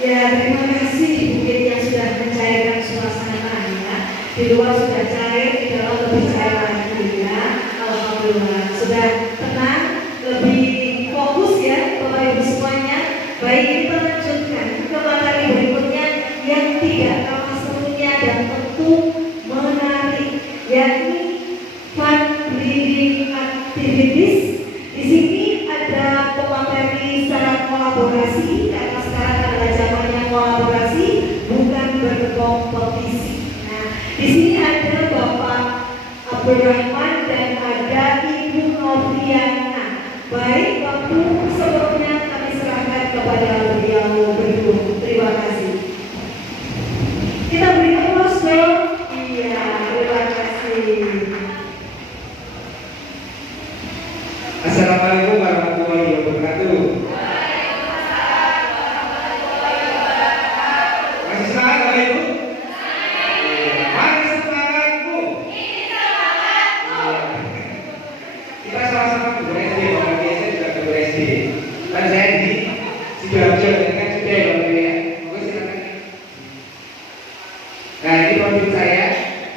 Ya, terima kasih mungkin yang sudah mencairkan suasana ya. Di luar sudah cair, di dalam lebih cair lagi ya. Alhamdulillah sudah tenang, lebih fokus ya Bapak Ibu semuanya. Baik, kita lanjutkan ke materi berikutnya yang tidak kalah serunya dan tentu menarik, yakni fun reading activities. Di sini ada pemateri secara kolaborasi karena sekarang adalah zamannya kolaborasi, bukan berkompetisi. Nah, di sini ada Bapak Abdurrahman dan ada Ibu Noviana. Baik, waktu sebelumnya kami serahkan kepada beliau berdua. Terima kasih. Kita beri aplaus dong. Iya, terima kasih. Assalamualaikum warahmatullahi wabarakatuh. Masih semangat Bapak Ibu? Mari semangat Bu. Kita sama-sama guru SD, Bapak Ibu. Saya juga guru SD. Dan saya di Sidoarjo dengan sudah ya Bapak Ibu ya. Oke, silakan. Nah, ini profil saya.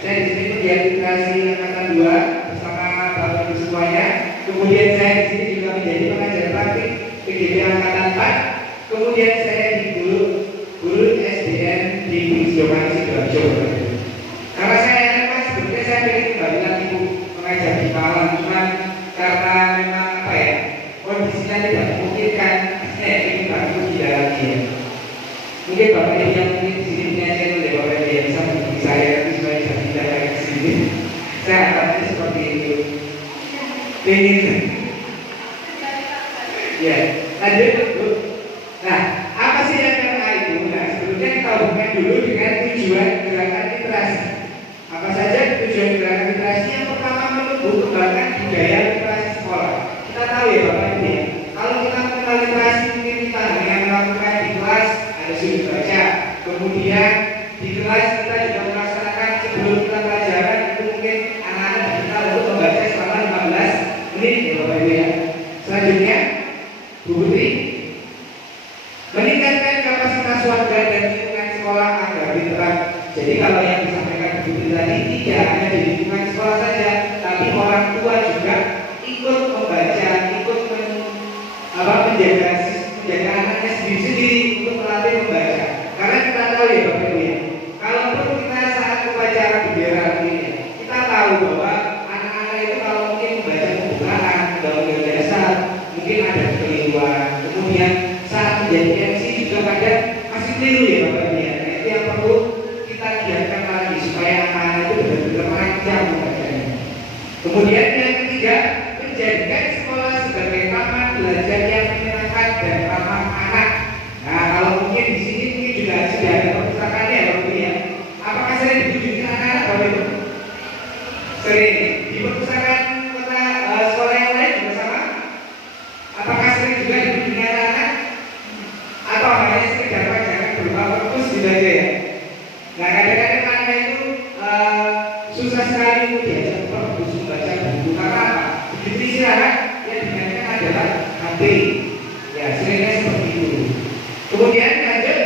Saya di sini pegiat literasi angkatan 2 bersama Bapak Ibu semuanya. Kemudian saya di sini juga menjadi pengajar praktik PGP angkatan 4. Kemudian saya di guru SDN di Sidoarjo Sidoarjo. Karena saya memang sebenarnya saya ingin kembali lagi Bu mengajar di Malang, cuman karena memang apa ya kondisinya tidak memungkinkan, saya ingin bantu tidak lagi ya. Mungkin Bapak Ibu yang mungkin di sini punya channel ya Bapak Ibu yang bisa menghubungi saya supaya bisa tidak lagi ke sini. Saya harapnya seperti itu. Pengen ya, lanjut Bu. Nah, apa sih RMA itu? Nah, sebelumnya kita hubungkan dulu dengan tujuan gerakan literasi. Apa saja tujuan gerakan literasi? Yang pertama, menumbuh kembangkan budaya literasi sekolah. Kita tahu ya Bapak Ibu ya, kalau kita mengenal literasi mungkin kita hanya melakukan di kelas ada sudut baca. Kemudian di kelas kita juga melaksanakan sebelum kita pelajaran itu mungkin anak-anak kita untuk membaca selama 15 menit ya Bapak Ibu ya. Selanjutnya Bu Putri, meningkatkan kapasitas warga dan lingkungan sekolah agar literat. Jadi kalau yang disampaikan Bu Putri tadi tidak hanya di lingkungan sekolah saja, tapi orang tua juga ikut membaca, ikut menjaga anaknya sendiri untuk melatih membaca. Karena kita tahu ya Bapak Ibu ya, kalaupun kita saat upacara bendera ini, kita tahu bahwa anak-anak itu kalau mungkin membaca pembukaan, undang-undang dasar, mungkin ada kekeliruan. Kemudian saat menjadi MC juga kadang masih keliru ya Bapak Ibu ya. Nah, itu yang perlu kita giatkan lagi supaya anak-anak itu benar-benar lancar membacanya. Kemudian yang ketiga, menjadikan sekolah sebagai taman belajar yang menyenangkan dan ramah anak. Nah, kalau mungkin di sini mungkin juga sudah ada perpustakaannya ya Bapak Ibu ya. Apakah sering dikunjungi anak-anak Bapak Ibu? Sering. Di perpustakaan kota sekolah yang lain juga sama? Apakah sering juga dikunjungi anak-anak? Atau hanya sekedar pajangan berupa perpus gitu aja ya? Nah, kadang-kadang anak itu susah sekali untuk diajak perpus membaca buku. Karena apa? Begitu istirahat yang dimainkan adalah HP. Ya, seringnya seperti itu. Kemudian lanjut.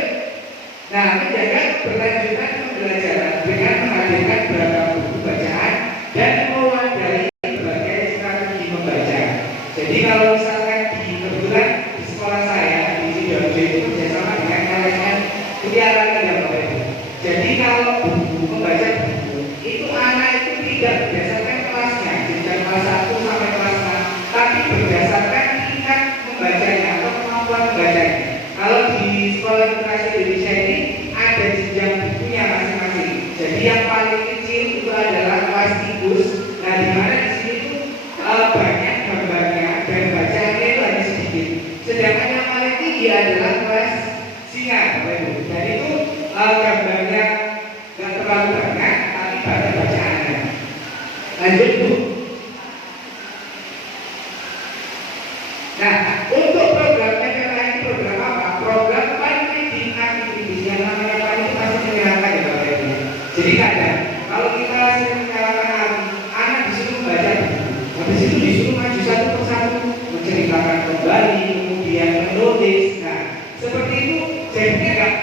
Nah, menjaga keberlanjutan pembelajaran dengan menghadirkan beragam buku bacaan dan mewadahi berbagai strategi membaca. Jadi kalau misalkan kebetulan di sekolah saya di Sidoarjo itu bekerjasama dengan LSM Mutiara ya Bapak Ibu. Jadi kalau buku membaca buku itu anak itu tidak berdasarkan kelasnya, jenjang kelas 1 sampai kelas 6, tapi berdasarkan tingkat membacanya atau kemampuan membacanya. Kalau di sekolah literasi Indonesia ini ada jenjang bukunya masing-masing. Jadi yang paling kecil itu adalah kelas tikus. Nah, di mana di sini itu banyak gambarnya dan bacaannya itu hanya sedikit. Sedangkan yang paling tinggi adalah kelas singa, Bapak Ibu. Dan itu gambarnya nggak terlalu banyak, tapi banyak bacaannya. Lanjut Bu. Nah, untuk program FLA ini program apa? Program Reading Activities yang namanya PAN itu pasti menyenangkan ya Bapak Ibu. Jadi kadang kalau kita sering menyalakan anak disuruh membaca buku, habis itu disuruh maju satu persatu menceritakan kembali, kemudian menulis. Nah, seperti itu jadinya nggak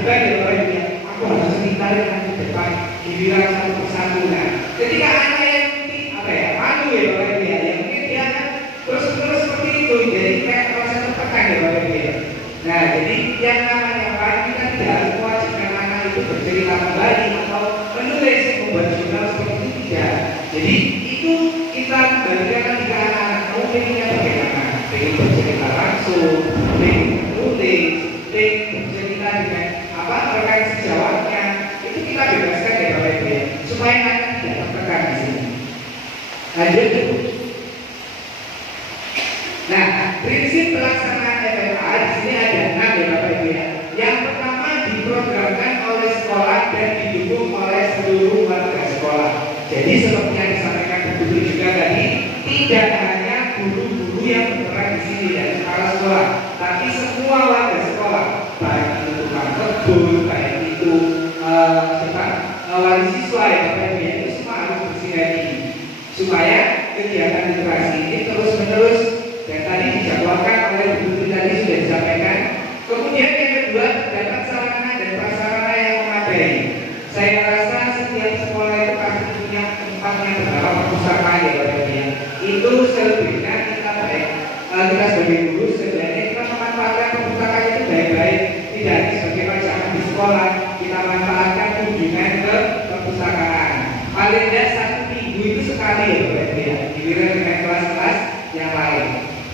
kewajiban ya Bapak Ibu ya, aku harus ditarik ke depan giliran satu persatu. Nah, ketika anak yang apa ya, malu ya Bapak Ibu ya, yang mungkin dia kan terus seperti itu, jadi kayak merasa tertekan ya Bapak Ibu ya. Nah, jadi yang namanya apa, kita tidak harus mewajibkan anak itu bercerita kembali atau menulis membuat jurnal seperti itu, tidak. Jadi itu kita kembalikan ke anak-anak, kamu pengennya bagaimana? Pengen bercerita langsung, pengen menulis, pengen bercerita dengan apa rekan sejawatnya, itu kita bebaskan ya Bapak Ibu ya, supaya anak tidak tertekan di sini. Lanjut. Nah, prinsip pelaksanaan FLA di sini ada 6 ya Bapak Ibu ya. Yang pertama, diprogramkan oleh sekolah dan didukung oleh seluruh warga sekolah. Jadi seperti yang disampaikan Bu Guru juga tadi, tidak hanya guru-guru yang berperan di sini dan kepala sekolah, tapi semua warga sekolah, baik itu tukang kebun, baik itu wali siswa ya Bapak Ibu ya, itu semua harus bersinergi supaya kegiatan literasi ini terus-menerus dan tadi dijadwalkan oleh Bu Guru tadi sudah disampaikan. Kemudian yang kedua, terdapat sarana dan prasarana yang memadai. Saya rasa setiap sekolah itu pasti punya tempat yang bernama perpustakaan ya Bapak Ibu ya. Itu selebihnya kita baik kita sebagai guru sebenarnya kita memanfaatkan perpustakaan itu baik-baik, tidak hanya sebagai pajangan di sekolah, kita manfaatkan kunjungan ke perpustakaan. Paling tidak 1 minggu itu sekali ya Bapak Ibu ya, giliran dengan kelas-kelas yang lain.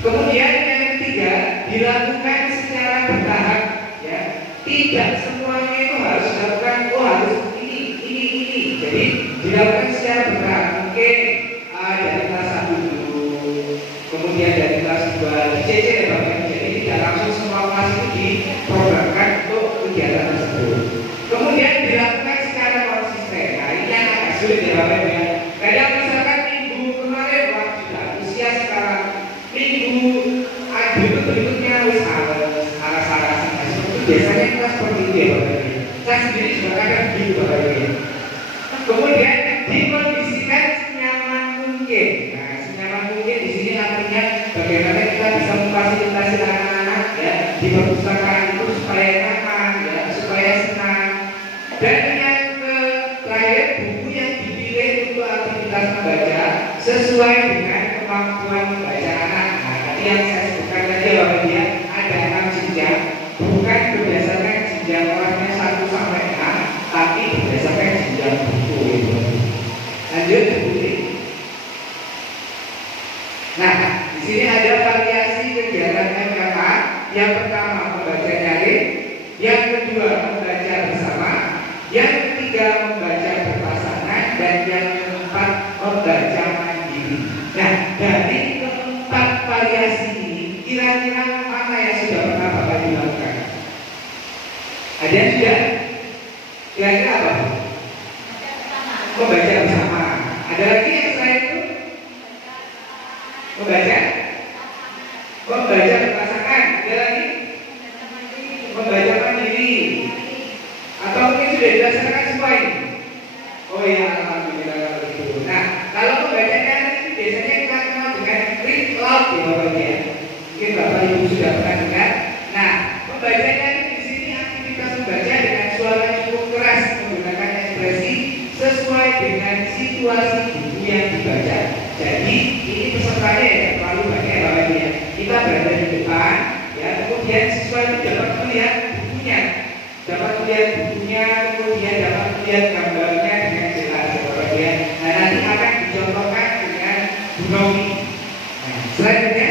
Kemudian yang ketiga, dilakukan secara bertahap ya. Tidak semuanya itu harus dilakukan, harus ini. Jadi dilakukan secara bertahap. Mungkin dari kelas 1 dulu, kemudian dari kelas 2 dicece ya Bapak Ibu. Jadi tidak langsung semua kelas itu diprogramkan untuk kegiatan tersebut. Kemudian dilakukan secara konsisten. Nah, ini yang agak sulit ya Bapak Ibu ya. Kadang misalkan minggu kemarin sudah usia sekarang, minggu berikutnya wis alas itu biasanya kita seperti itu ya Bapak Ibu. Saya sendiri juga kadang begitu Bapak Ibu. Kemudian dikondisikan senyaman mungkin. Nah, senyaman mungkin di sini artinya bagaimana kita bisa memfasilitasi anak-anak ya di perpustakaan itu supaya nyaman ya, supaya senang. Dan yang terakhir, buku yang dipilih untuk aktivitas membaca sesuai dengan kemampuan membaca anak. Nah, tadi yang saya sebutkan tadi Bapak Ibu ya, ada 6 jenjang, bukan berdasarkan jenjang orangnya 1 sampai 6, tapi berdasarkan jenjang buku itu. Lanjut buku. Nah, di sini ada variasi kegiatan FLA. Yang pertama membaca nyaring, yang kedua membaca bersama, yang ketiga membaca berpasangan, dan yang keempat membaca mandiri. Nah, dari keempat variasi ini, kira-kira mana yang sudah pernah Bapak Ibu lakukan? Ada yang sudah? Kira-kira apa? Membaca bersama. Ada lagi yang selain itu? Membaca berpasangan. Ada lagi? Membaca mandiri. Atau mungkin sudah dilaksanakan semua ini? Oh iya, alhamdulillah begitu. Nah, kalau membacanya itu biasanya kita kenal dengan read loud ya Bapak Ibu ya. Mungkin Bapak Ibu sudah pernah dengar. Nah, membacanya di sini aktivitas membaca dengan suara cukup keras, menggunakan ekspresi sesuai dengan situasi buku yang dibaca. Jadi ini pesertanya ya terlalu banyak ya Bapak Ibu ya. Kita berada di depan ya, kemudian siswa itu dapat melihat bukunya, kemudian dapat melihat gambarnya dengan jelas ya Bapak Ibu ya. Nah, nanti akan dicontohkan dengan Bunomi. Nah, selanjutnya,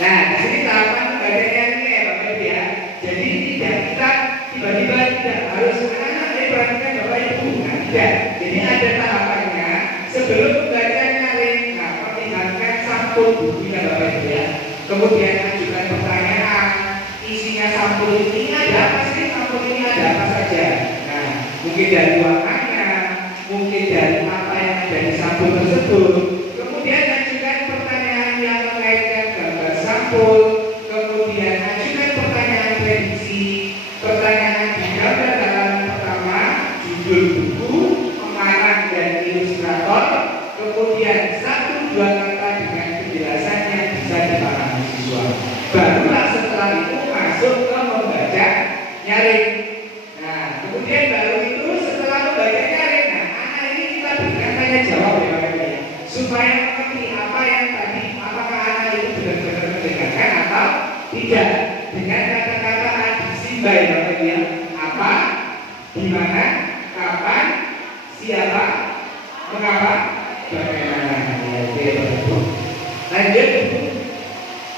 nah di sini tahapan membacanya ini ya Bapak Ibu ya. Jadi tidak kita tiba-tiba tidak harus anak-anak perhatikan Bapak Ibu. Nah, tidak. Jadi ada tahapannya sebelum membacanya. Nah, perlihatkan sampul bukunya Bapak Ibu ya. Kemudian ajukan pertanyaan, isinya sampul ini ada apa sih? Sampul ini ada apa saja? Nah, mungkin dari warnanya, mungkin dari apa yang ada di sampul tersebut. Kemudian ajukan pertanyaan yang mengaitkan gambar sampul. Kemudian ajukan pertanyaan prediksi, pertanyaan di gambar halaman pertama, judul buku, pengarang dan ilustrator. Kemudian 1-2 kata dengan penjelasan yang bisa dipahami siswa. Barulah setelah nyaring. Nah, kemudian baru itu setelah membaca nyaring, nah anak ini kita berikan tanya jawab ya Bapak Ibu ya, supaya mengerti apa yang tadi, apakah anak itu benar-benar mendengarkan atau tidak, dengan kata-kata adiksi baik Bapak Ibu ya. Apa, di mana, kapan, siapa, mengapa, bagaimana. Ya, itu. Lanjut.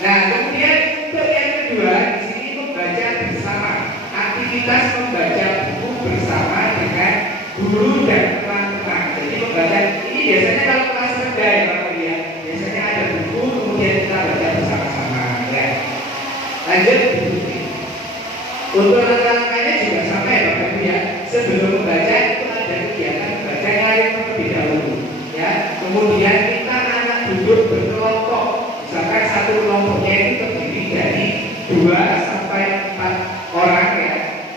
Nah, kemudian untuk yang kedua di sini membaca bersama. Aktivitas membaca buku bersama dengan guru dan teman-teman. Jadi membaca ini biasanya kalau kelas rendah ya Bapak Ibu ya. Biasanya ada buku kemudian kita baca bersama-sama ya. Lanjut. Untuk langkah-langkahnya juga sama ya Bapak Ibu ya. Sebelum membaca itu ada kegiatan membaca yang terlebih dahulu ya. Kemudian kita anak duduk berkelompok. Misalkan satu kelompoknya itu terdiri dari 2 sampai 4 orang ya.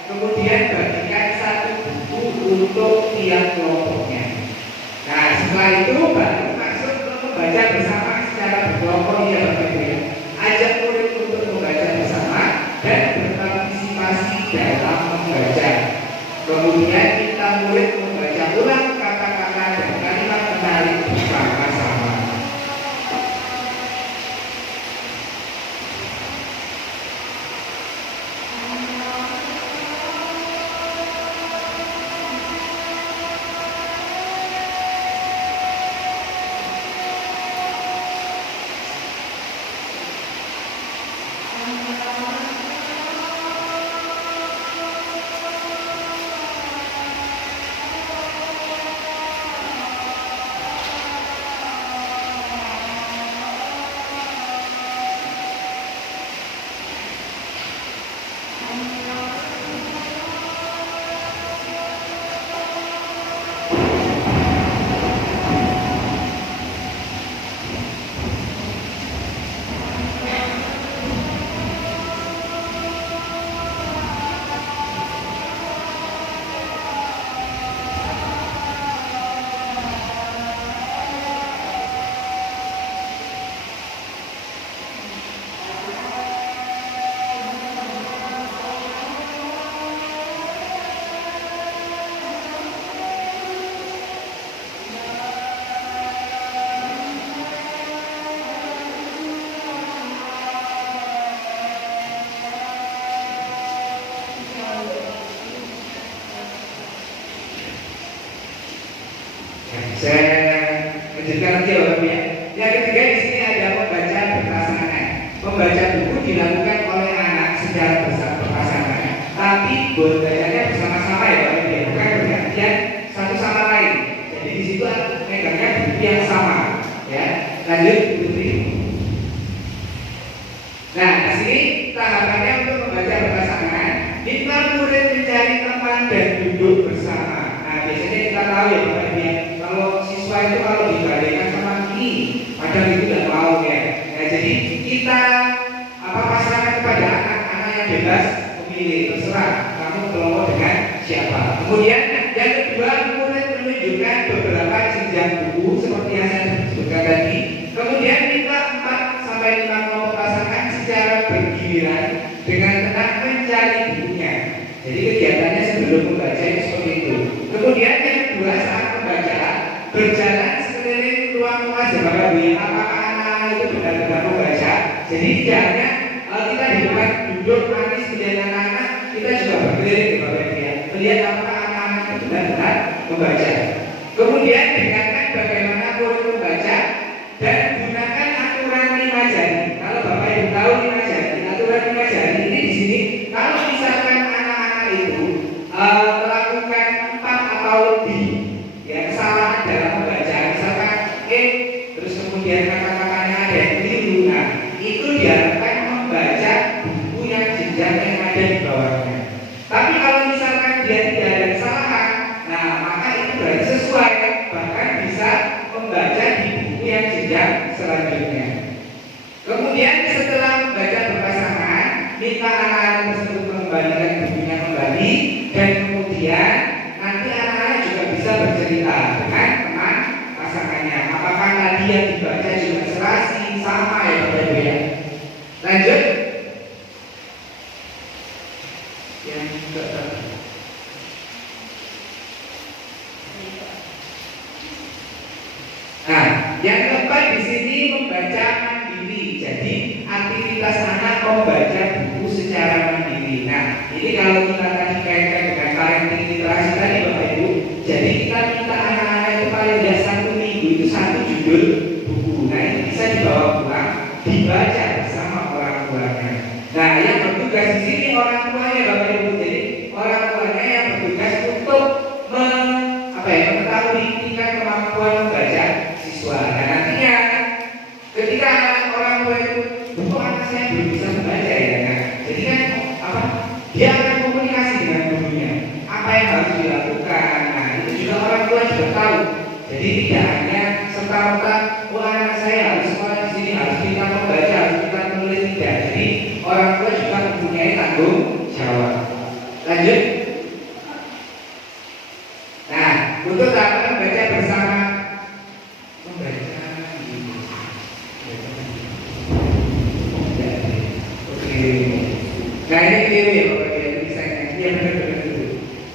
Kemudian bagikan satu buku untuk tiap kelompoknya. Nah setelah itu baru masuk ke membaca bersama secara berkelompok ya Bapak Ibu ya. Ajak murid untuk membaca bersama dan berpartisipasi dalam membaca. Kemudian kita murid membaca ulang kata-kata dan kalimat menarik bersama-sama. Saya lanjutkan lagi ya Bapak ya. Yang ketiga di sini ada membaca berpasangan. Membaca buku dilakukan oleh anak secara berpasangan, tapi bacanya bersama-sama ya Bapak ya, bukan bergantian satu sama lain. Jadi di situ megangnya buku yang sama ya. Lanjut Putri. Nah di sini tahapannya untuk membaca berpasangan. Kita murid mencari teman dan duduk bersama. Nah biasanya kita tahu ya Bapak Ibu ya. Kalau siswa itu kalau dibandingkan sama ini, padahal itu tidak mau ya. Nah, jadi kita pasrahkan kepada anak-anak yang bebas memilih, terserah kamu kelompok dengan siapa. Kemudian yang kedua, murid menunjukkan beberapa jenjang buku seperti yang saya sebutkan tadi. Kemudian kita 4 sampai 5 kelompok pasangan secara bergiliran dengan tenang mencari bukunya. Jadi kegiatannya sebelum membaca itu seperti itu. Kemudian yang kedua saat membaca berjalan sekeliling ruang kelas ya Bapak Ibu. Apakah anak-anak itu benar-benar membaca? Jadi tidak hanya kita di depan duduk manis melihat anak-anak, kita juga berkeliling ya Bapak Ibu ya. Melihat apakah anak-anak itu benar-benar membaca. Kemudian dengarkan bagaimana murid membaca dan gunakan aturan 5 jari. Kalau Bapak Ibu tahu 5 jari, aturan 5 jari ini di sini kalau misalkan anak-anak itu melakukan 4 atau lebih ya kesalahan dalam membaca, misalkan terus kemudian kata-katanya ada yang keliru, nah itu diharapkan membaca buku yang jenjang yang ada di bawahnya. Tapi kalau misalkan dia tidak ada kesalahan, nah maka itu berarti sesuai, bahkan bisa membaca di buku yang jenjang selanjutnya. Kemudian setelah membaca berpasangan, minta anak-anak tersebut mengembalikan bukunya kembali, dan kemudian nanti anak-anak juga bisa bercerita dengan teman pasangannya. Apakah tadi yang dibaca juga serasi sama ya Bapak Ibu ya. Lanjut. Yang keempat. Nah, yang keempat di sini membaca mandiri. Jadi aktivitas anak membaca buku secara mandiri. Nah, ini kalau kita tadi kaitkan dengan parenting literasi tadi Bapak Ibu, jadi kita minta anak-anak itu paling tidak 1 minggu itu 1 judul buku. Nah, ini bisa dibawa pulang, dibaca bersama orang tuanya. Nah, yang bertugas di sini orang tuanya Bapak Ibu. Jadi orang tuanya yang bertugas untuk mengetahui tingkat kemampuan membaca siswa. Nah, nantinya ketika orang tua itu, kok anak saya belum bisa membaca ya? Nah, jadi kan dia akan komunikasi dengan gurunya. Apa yang harus dilakukan? Nah, itu juga orang tua juga tahu. Jadi tidak hanya serta-merta, anak saya harus sekolah di sini, harus kita membaca, harus kita menulis, tidak. Jadi orang tua juga mempunyai tanggung jawab. Lanjut. Nah, untuk tahapan membaca bersama, membaca ini. Oke. Nah, ini keliru ya Bapak Ibu, tulisannya. Iya benar-benar itu.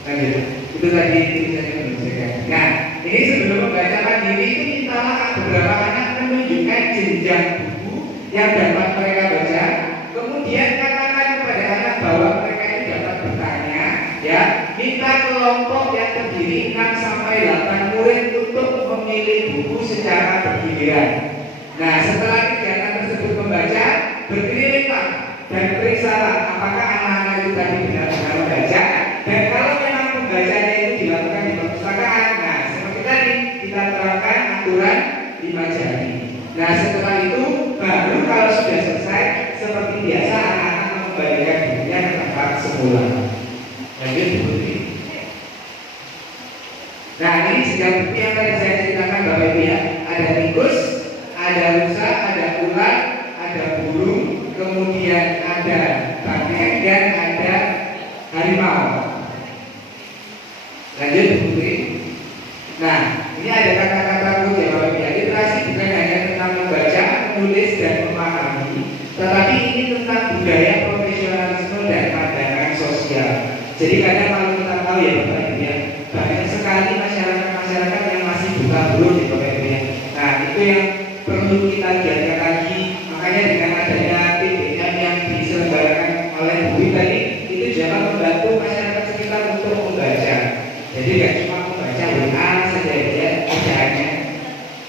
Lanjut. Itu tadi tulisannya menunjukkan. Nah, ini sebelum membaca mandiri itu mintalah beberapa anak menunjukkan jenjang buku yang dapat mereka baca. Kemudian katakan kepada anak bahwa mereka itu dapat bertanya, ya. Minta kelompok yang terdiri 6 sampai 8 murid untuk memilih buku secara bergiliran. Nah, setelah kegiatan tersebut membaca, berkelilinglah dan periksalah apakah anak-anak itu tadi benar-benar membaca. Dan kalau memang pembacanya itu dilakukan di perpustakaan, nah seperti tadi kita terapkan aturan 5 jari. Nah, setelah itu baru kalau sudah selesai seperti biasa anak-anak mengembalikan bukunya ke tempat semula. Lanjut Bu Putri. Nah, ini segala buku yang tadi saya ceritakan Bapak Ibu ya. Ada tikus, ada rusa, ada ular, ada burung, kemudian ada banteng dan ada harimau. Lanjut Bu Putri. Nah, ini ada kata-kata kunci ya Bapak Ibu ya. Literasi bukan hanya tentang membaca, menulis dan memahami, tetapi ini tentang budaya, profesionalisme dan pandangan sosial. Jadi kadang kalau kita tahu ya Bapak Ibu ya, banyak sekali masyarakat yang masih buta huruf ya Bapak Ibu ya. Nah, itu yang perlu kita giatkan lagi. Makanya dengan adanya TBM yang diselenggarakan oleh Bu tadi, itu juga membantu masyarakat sekitar untuk membaca. Jadi nggak cuma membaca WA saja ya bacaannya.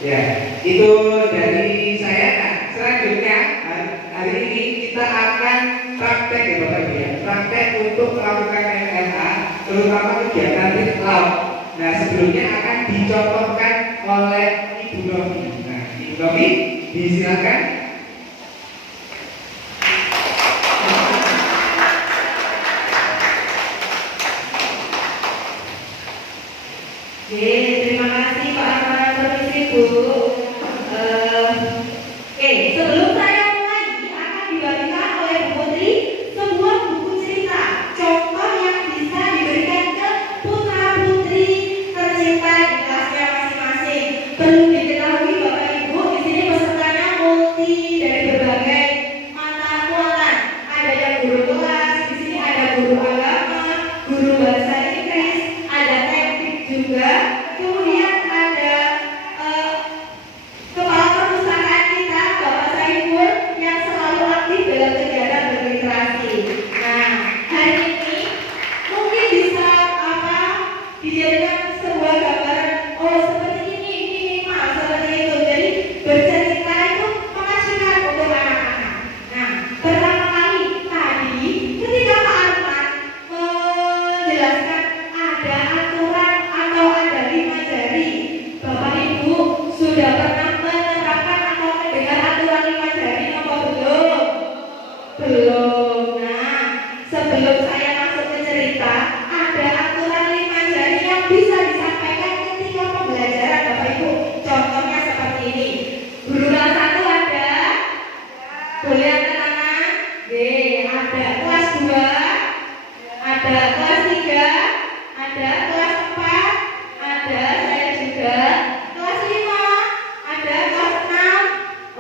Ya, itu dari saya. Nah, selanjutnya hari ini kita akan praktek ya Bapak Ibu ya. Praktek untuk melakukan MLA, terutama kegiatan read aloud. Nah, sebelumnya akan dicontohkan oleh Ibu Novi. Nah, Ibu Novi, disilakan. Oke, terima kasih Pak Arman, permisi Bu. Sebelum saya mulai akan dibagikan oleh Bu Putri sebuah buku cerita contoh yang bisa diberikan ke putra putri tercinta di kelasnya masing-masing. Perlu diketahui Bapak Ibu, di sini pesertanya multi dari berbagai mata kuliah. Ada yang guru kelas, di sini ada guru agama, guru bahasa Inggris, ada teknik juga. Kemudian ada kepala perpustakaan kita Bapak Saiful yang selalu aktif dalam kegiatan berliterasi. Nah, hari ini mungkin bisa dijadikan sebuah gambaran. Oh, seperti ini seperti itu. Jadi bercerita itu mengasihkan untuk anak-anak. Nah, pertama kali tadi ketika Pak Arman menjelaskan ada aturan atau ada 5 jari, Bapak Ibu sudah pernah menerapkan atau mendengar aturan 5 jari apa belum? Belum. Nah, sebelum saya masuk ke cerita, ada aturan 5 jari yang bisa disampaikan ketika pembelajaran Bapak Ibu. Contohnya seperti ini. Guru kelas 1 ada? Boleh angkat tangan? Ada. Kelas 2? Ada. Kelas 3? Ada. Kelas 4? Ada. Saya juga. Kelas 5? Ada. Kelas 6?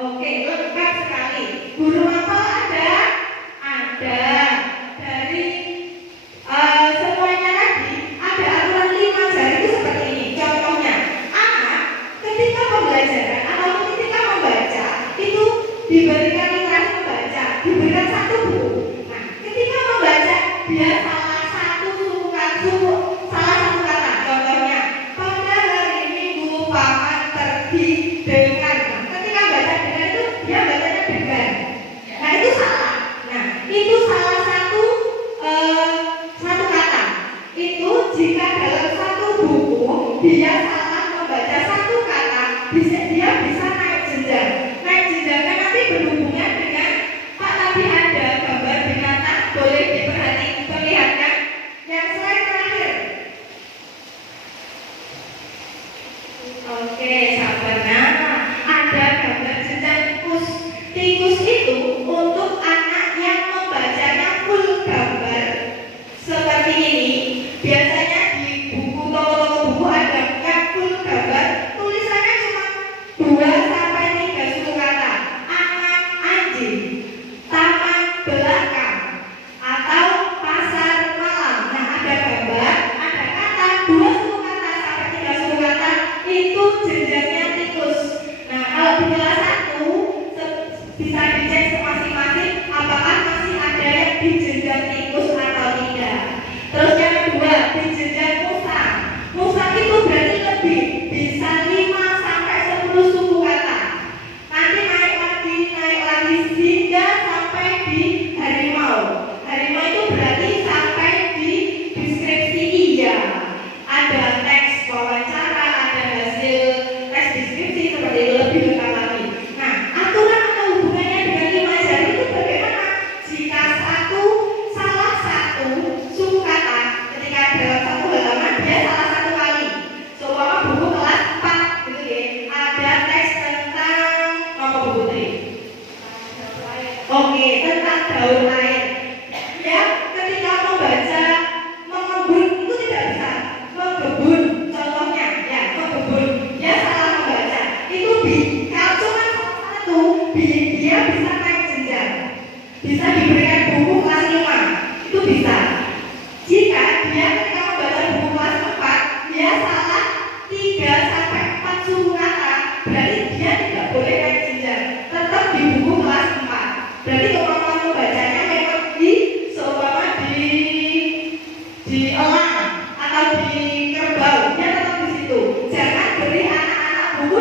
Oke, lengkap sekali. Guru mapel ada? Ada. Dari salah satu salah satu kata. Contohnya, pada hari Minggu paman pergi dengan. Nah, ketika baca dengan itu dia bacanya dengan. Nah, itu salah. Nah, itu salah satu satu kata. Itu jika dalam satu buku dia salah membaca satu kata, dia bisa naik jenjang. Naik jenjangnya nanti berhubungan dengan Pak, tadi ada gambar binatang, boleh diperlihatkan. Yang slide terakhir. Oke, sabar. Nah, ada gambar jenjang tikus. Tikus itu untuk anak yang membacanya full gambar seperti ini. Biasanya di buku toko-toko buku ada yang full gambar, tulisannya cuma 2 sampai 3 suku kata. Anak anjing, taman belakang, atau pasar malam. Nah, ada gambar, ada kata, 2 suku kata sampai 3 suku kata, itu jenjangnya tikus. Nah, kalau di kelas 1 bisa dicek masing-masing apakah masih ada yang di jenjang tikus atau tidak. Terus yang kedua, di jenjang musang. Musang itu berarti lebih, bisa 5 sampai 10 suku kata. Nanti naik lagi hingga sampai di harimau. Harimau itu berarti sampai di deskripsi iya. Ada teks wawancara, ada hasil tes deskripsi seperti itu, lebih lengkap lagi. Nah, aturan atau hubungannya dengan 5 jari itu bagaimana? Jika salah satu suku kata ketika dalam satu halaman dia salah satu kali. Seumpama buku kelas 4 gitu ya, ada teks tentang apa Bu Putri? Oke, tentang daun air. Ya, ketika membaca mengembun itu tidak bisa. Mengembun, contohnya ya, mengembun. Dia salah membaca. Itu kalau cuma satu, dia bisa naik jenjang. Bisa diberikan buku kelas 5. Itu bisa. Jika dia ketika membaca buku kelas 4, dia salah 3 sampai 4 suku kata, berarti dia tidak boleh naik jenjang. Tetap di buku kelas 4. Berarti kemampuan membacanya memang seumpama di elang atau di kerbau, dia tetap di situ. Jangan beri anak-anak buku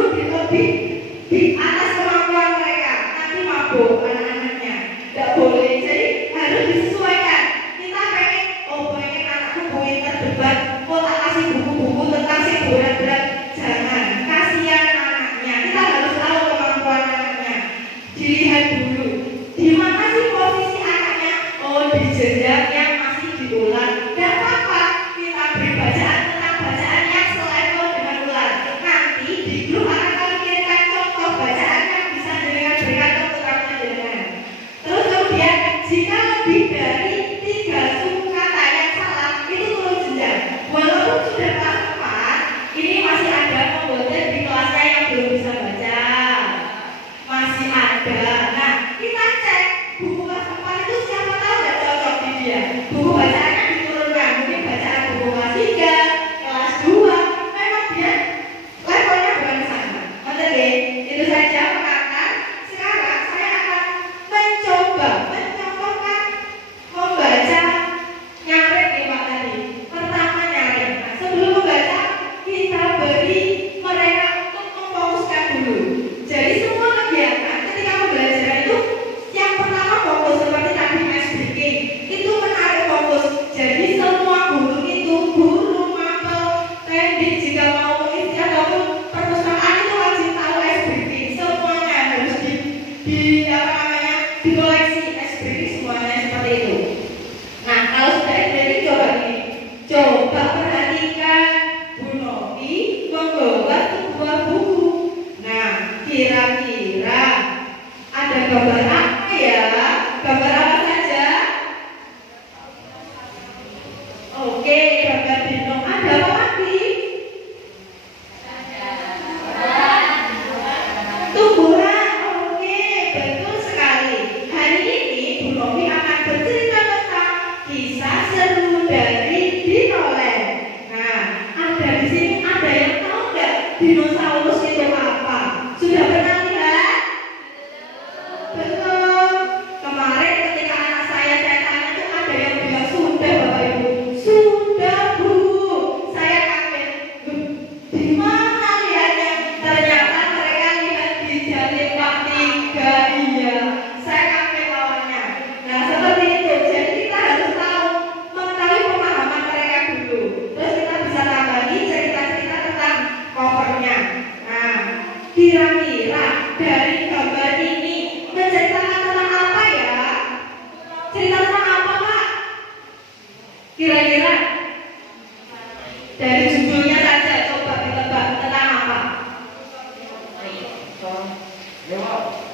di atas kemampuan mereka, nanti mabuk anak-anaknya. Tidak boleh, jadi harus disesuaikan. Kita pengen anakku pintar debat, tak kasih buku-buku tentang si berat-berat. Jangan, kasihan anaknya. Kita harus tahu kemampuan anaknya. Dilihat dulu, di mana sih posisi anaknya? Oh, di jenjang yang masih diulang. Tidak apa-apa, kita beri bacaan tentang bacaan yang selevel dengan ulang. Nanti di grup akan kami kirimkan contoh bacaan yang bisa dengan berikan keputusannya dengan. Terus kemudian jika lebih dari 3 suku kata yang salah, itu turun jenjang. Walaupun sudah kelas 4, ini masih ada pemboten di kelasnya yang belum bisa baca. Masih ada. Nah, kita cek buku kelas 4 itu siapa tahu nggak cocok di dia. Buku bacaannya diturunkan, mungkin bacaan buku kelas 3, kelas 2, memang dia levelnya bukan ke sana. Itu saja perkataan. Sekarang saya akan mencoba mencontohkan membaca nyaring nih Pak tadi. Pertama nyaring. Nah, sebelum membaca kita beri mereka untuk memfokuskan dulu. Jadi semua kegiatan ketika pembelajaran itu yang pertama fokus seperti tadi ice breaking itu menarik fokus. Jadi semua guru itu, guru, mapel, tendik jika mau mengisi ataupun perpustakaan itu wajib tahu ice breaking. Semuanya harus dikoleksi ice breaking semuanya seperti itu. Nah, kalau sudah ice breaking coba ini. Coba perhatikan Bu Novi membawa sebuah buku. Nah, kira-kira ada gambar apa ya? Gambar apa saja? Oke, gambar dino. Ada apa lagi? Tumbuhan. Oke, betul sekali. Hari ini Bu Novi akan bercerita tentang kisah seru dari Dinoland. Nah, ada di sini ada yang tahu nggak dinosaurus itu apa? Sudah pernah lihat? Betul. Kemarin ketika anak saya tanya tuh ada yang bilang sudah. Dari judulnya saja coba ditebak tentang apa?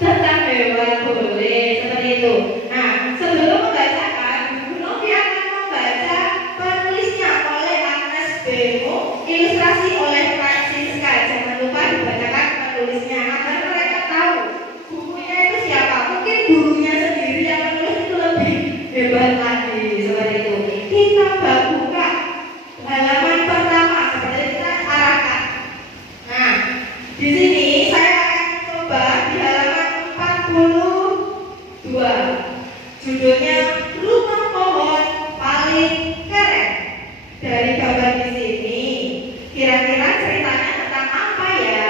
Tentang hewan, boleh seperti itu. Nah, sebelum membacakan, Bu Novi akan membaca penulisnya oleh Agnes Bemo, ilustrasi oleh Francisca. Jangan lupa dibacakan penulisnya agar mereka tahu bukunya itu siapa. Mungkin gurunya sendiri yang menulis itu lebih hebat lagi seperti itu. Kita buka halaman pertama seperti kita arahkan. Nah, di sini saya akan coba di halaman 42. Judulnya Rumah Pohon Paling Keren. Dari gambar di sini, kira-kira ceritanya tentang apa ya?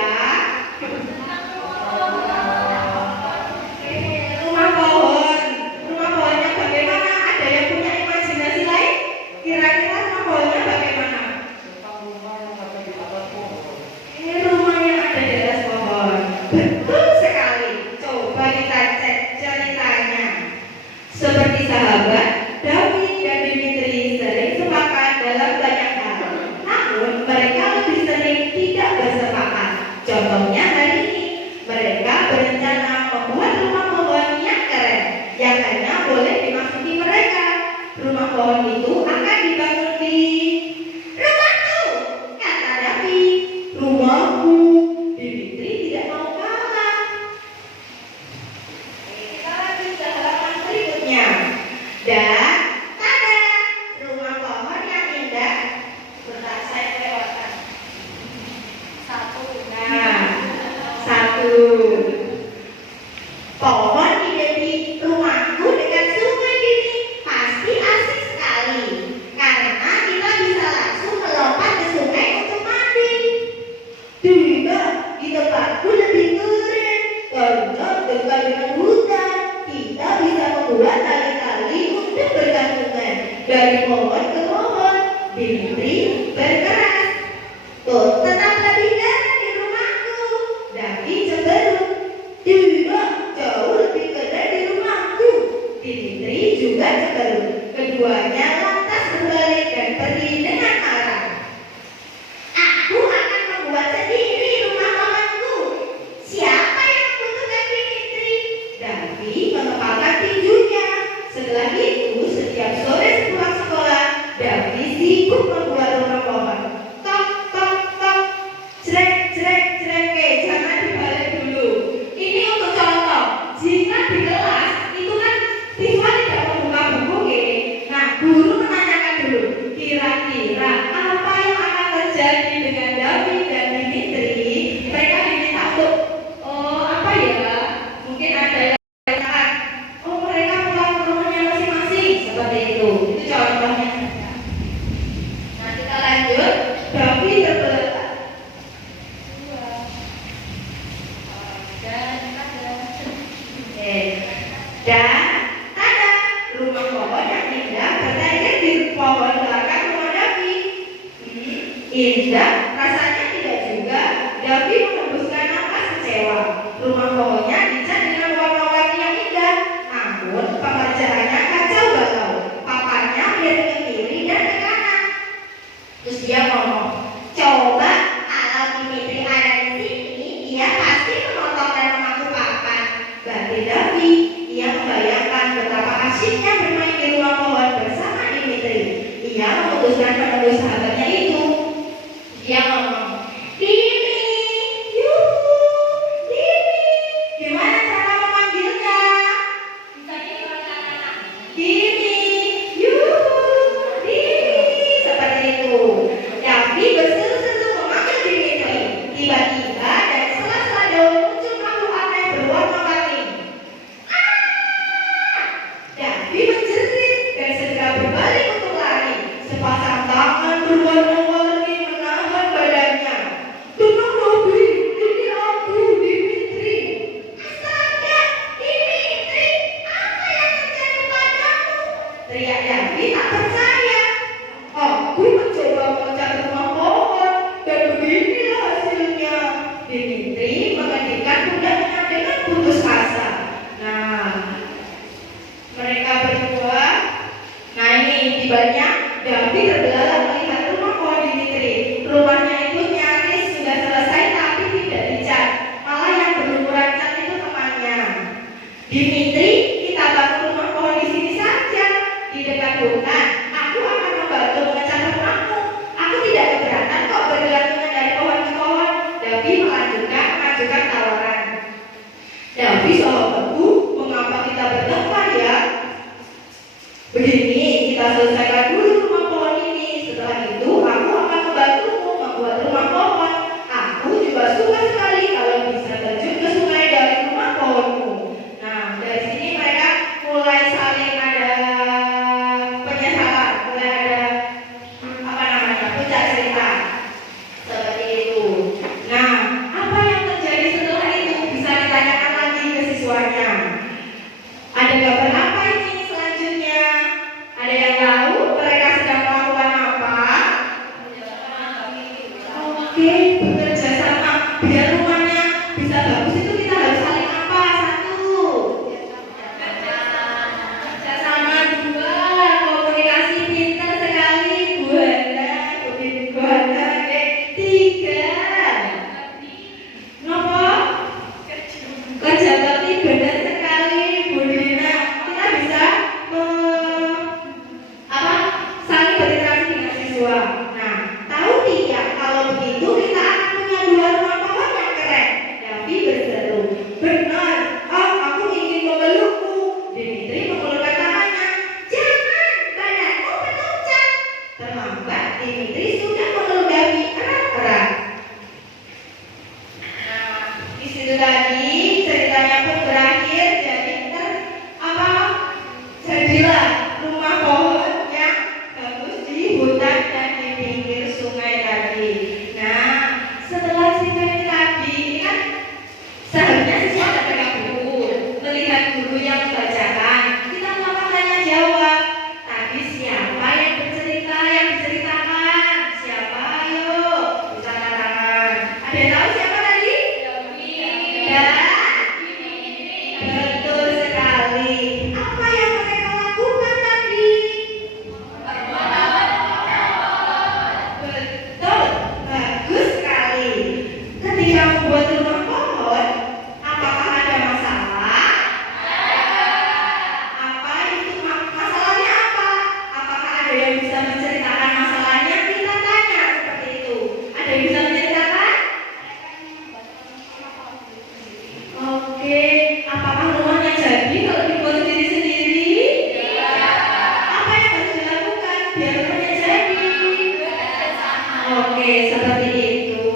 Rumah pohon. Rumah pohonnya bagaimana? Ada yang punya imajinasi lain? Kira-kira rumah pohonnya bagaimana? Ini rumah yang ada di atas pohon. Betul sekali. Coba kita cek ceritanya. Seperti sahabat, David dan Dimitri sering sepakat dalam banyak hal. Namun mereka lebih sering tidak bersepakat. Contohnya hari ini, mereka berencana membuat rumah pohon yang keren, yang hanya boleh dimasuki mereka. Rumah pohon itu akan dibangun di rumahku, kata David. Rumahku. Dimitri tidak mau kalah. Kita lanjut ke halaman berikutnya. Dan tada, rumah pohon yang indah. Bentar, saya kelewatan. Nah, satu. Pohon ide di rumahku dekat sungai ini pasti asik sekali. Karena kita bisa langsung melompat ke sungai untuk mandi. Tidak, di tempatku lebih keren. Karena dekat dengan hutan, kita bisa membuat tali-tali untuk bergantungan dari pohon ke pohon. Dimitri berkeras. Tuh, tetap lebih keren di rumahku. David cemberut. Tidak, jauh lebih keren di rumahku. Dimitri juga cemberut. Keduanya lantas berbalik dan pergi dengan marah. Aku akan membuat sendiri rumah pohonku. Siapa yang membutuhkan Dimitri? David mengepalkan tinjunya. Setelah itu, setiap sore sepulang sekolah, David sibuk membuat rumah pohon. Tok, tok, tok. Jrek, jrek, jrek. Jangan dibalik dulu. Ini untuk contoh. Jika di kelas, itu kan siswa tidak membuka buku, ke. Nah, guru menanyakan dulu, kira-kira apa yang akan terjadi dengan David dan Dimitri? Mereka diminta untuk, apa ya? Mungkin ada yang mengatakan, mereka pulang ke rumahnya masing-masing. Seperti itu. Itu contohnya. Nah, kita lanjut. David terbelah. Dan ada rumah pohon yang indah bertengger di pohon belakang rumah David. Indah rasanya tidak juga. David menembuskan nafas kecewa. Rumah pohonnya dicat dengan warna-warni yang indah, namun pengerjaannya kacau balau. Papanya lihat ke kiri dan ke kanan. Terus dia ngomong, coba kalau Dimitri ada di sini, dia pasti memotongkan rumahku papan. Ganti David, ia membayangkan betapa asyiknya bermain di rumah pohon bersama Dimitri. Ia memutuskan menembus sahabatnya itu. Dia ngomong, Dimi, yuhu, Dimi. Gimana cara memanggilnya? Dimi, yuhu, Dimi. Seperti itu. David berseru-seru memanggil Dimitri. Tiba-tiba dari sela-sela daun muncul makhluk aneh berwarna-warni. David menjerit dan segera berbalik untuk lari. Sepasang tangan berwarna-warni menahan badannya. Dimitri sudah menunggangi erat-erat. Nah, di situ tadi ceritanya pun berakhir. Jadi jadilah rumah pohon yang bagus di hutan dan di pinggir sungai tadi. Nah, setelah cerita ini tadi, ini kan seharusnya siswa ada pegang buku, melihat guru yang membacakan. Kita melakukan tanya jawab. Tadi siapa yang bercerita, yang diceritakan? Siapa? Ayo, bisa angkat tangan. Ada yang tahu siapa tadi? Ya. Betul sekali. Apa yang mereka lakukan tadi? Betul, bagus sekali. Ketika membuat rumah pohon, apakah ada masalah? Apa itu masalahnya apa? Apakah ada yang bisa menceritakan masalahnya? Kita tanya seperti itu. Ada yang bisa menceritakan? Oke, apakah rumahnya jadi kalau dibuat sendiri-sendiri? Apa yang harus dilakukan biar rumahnya jadi? Oke, seperti itu.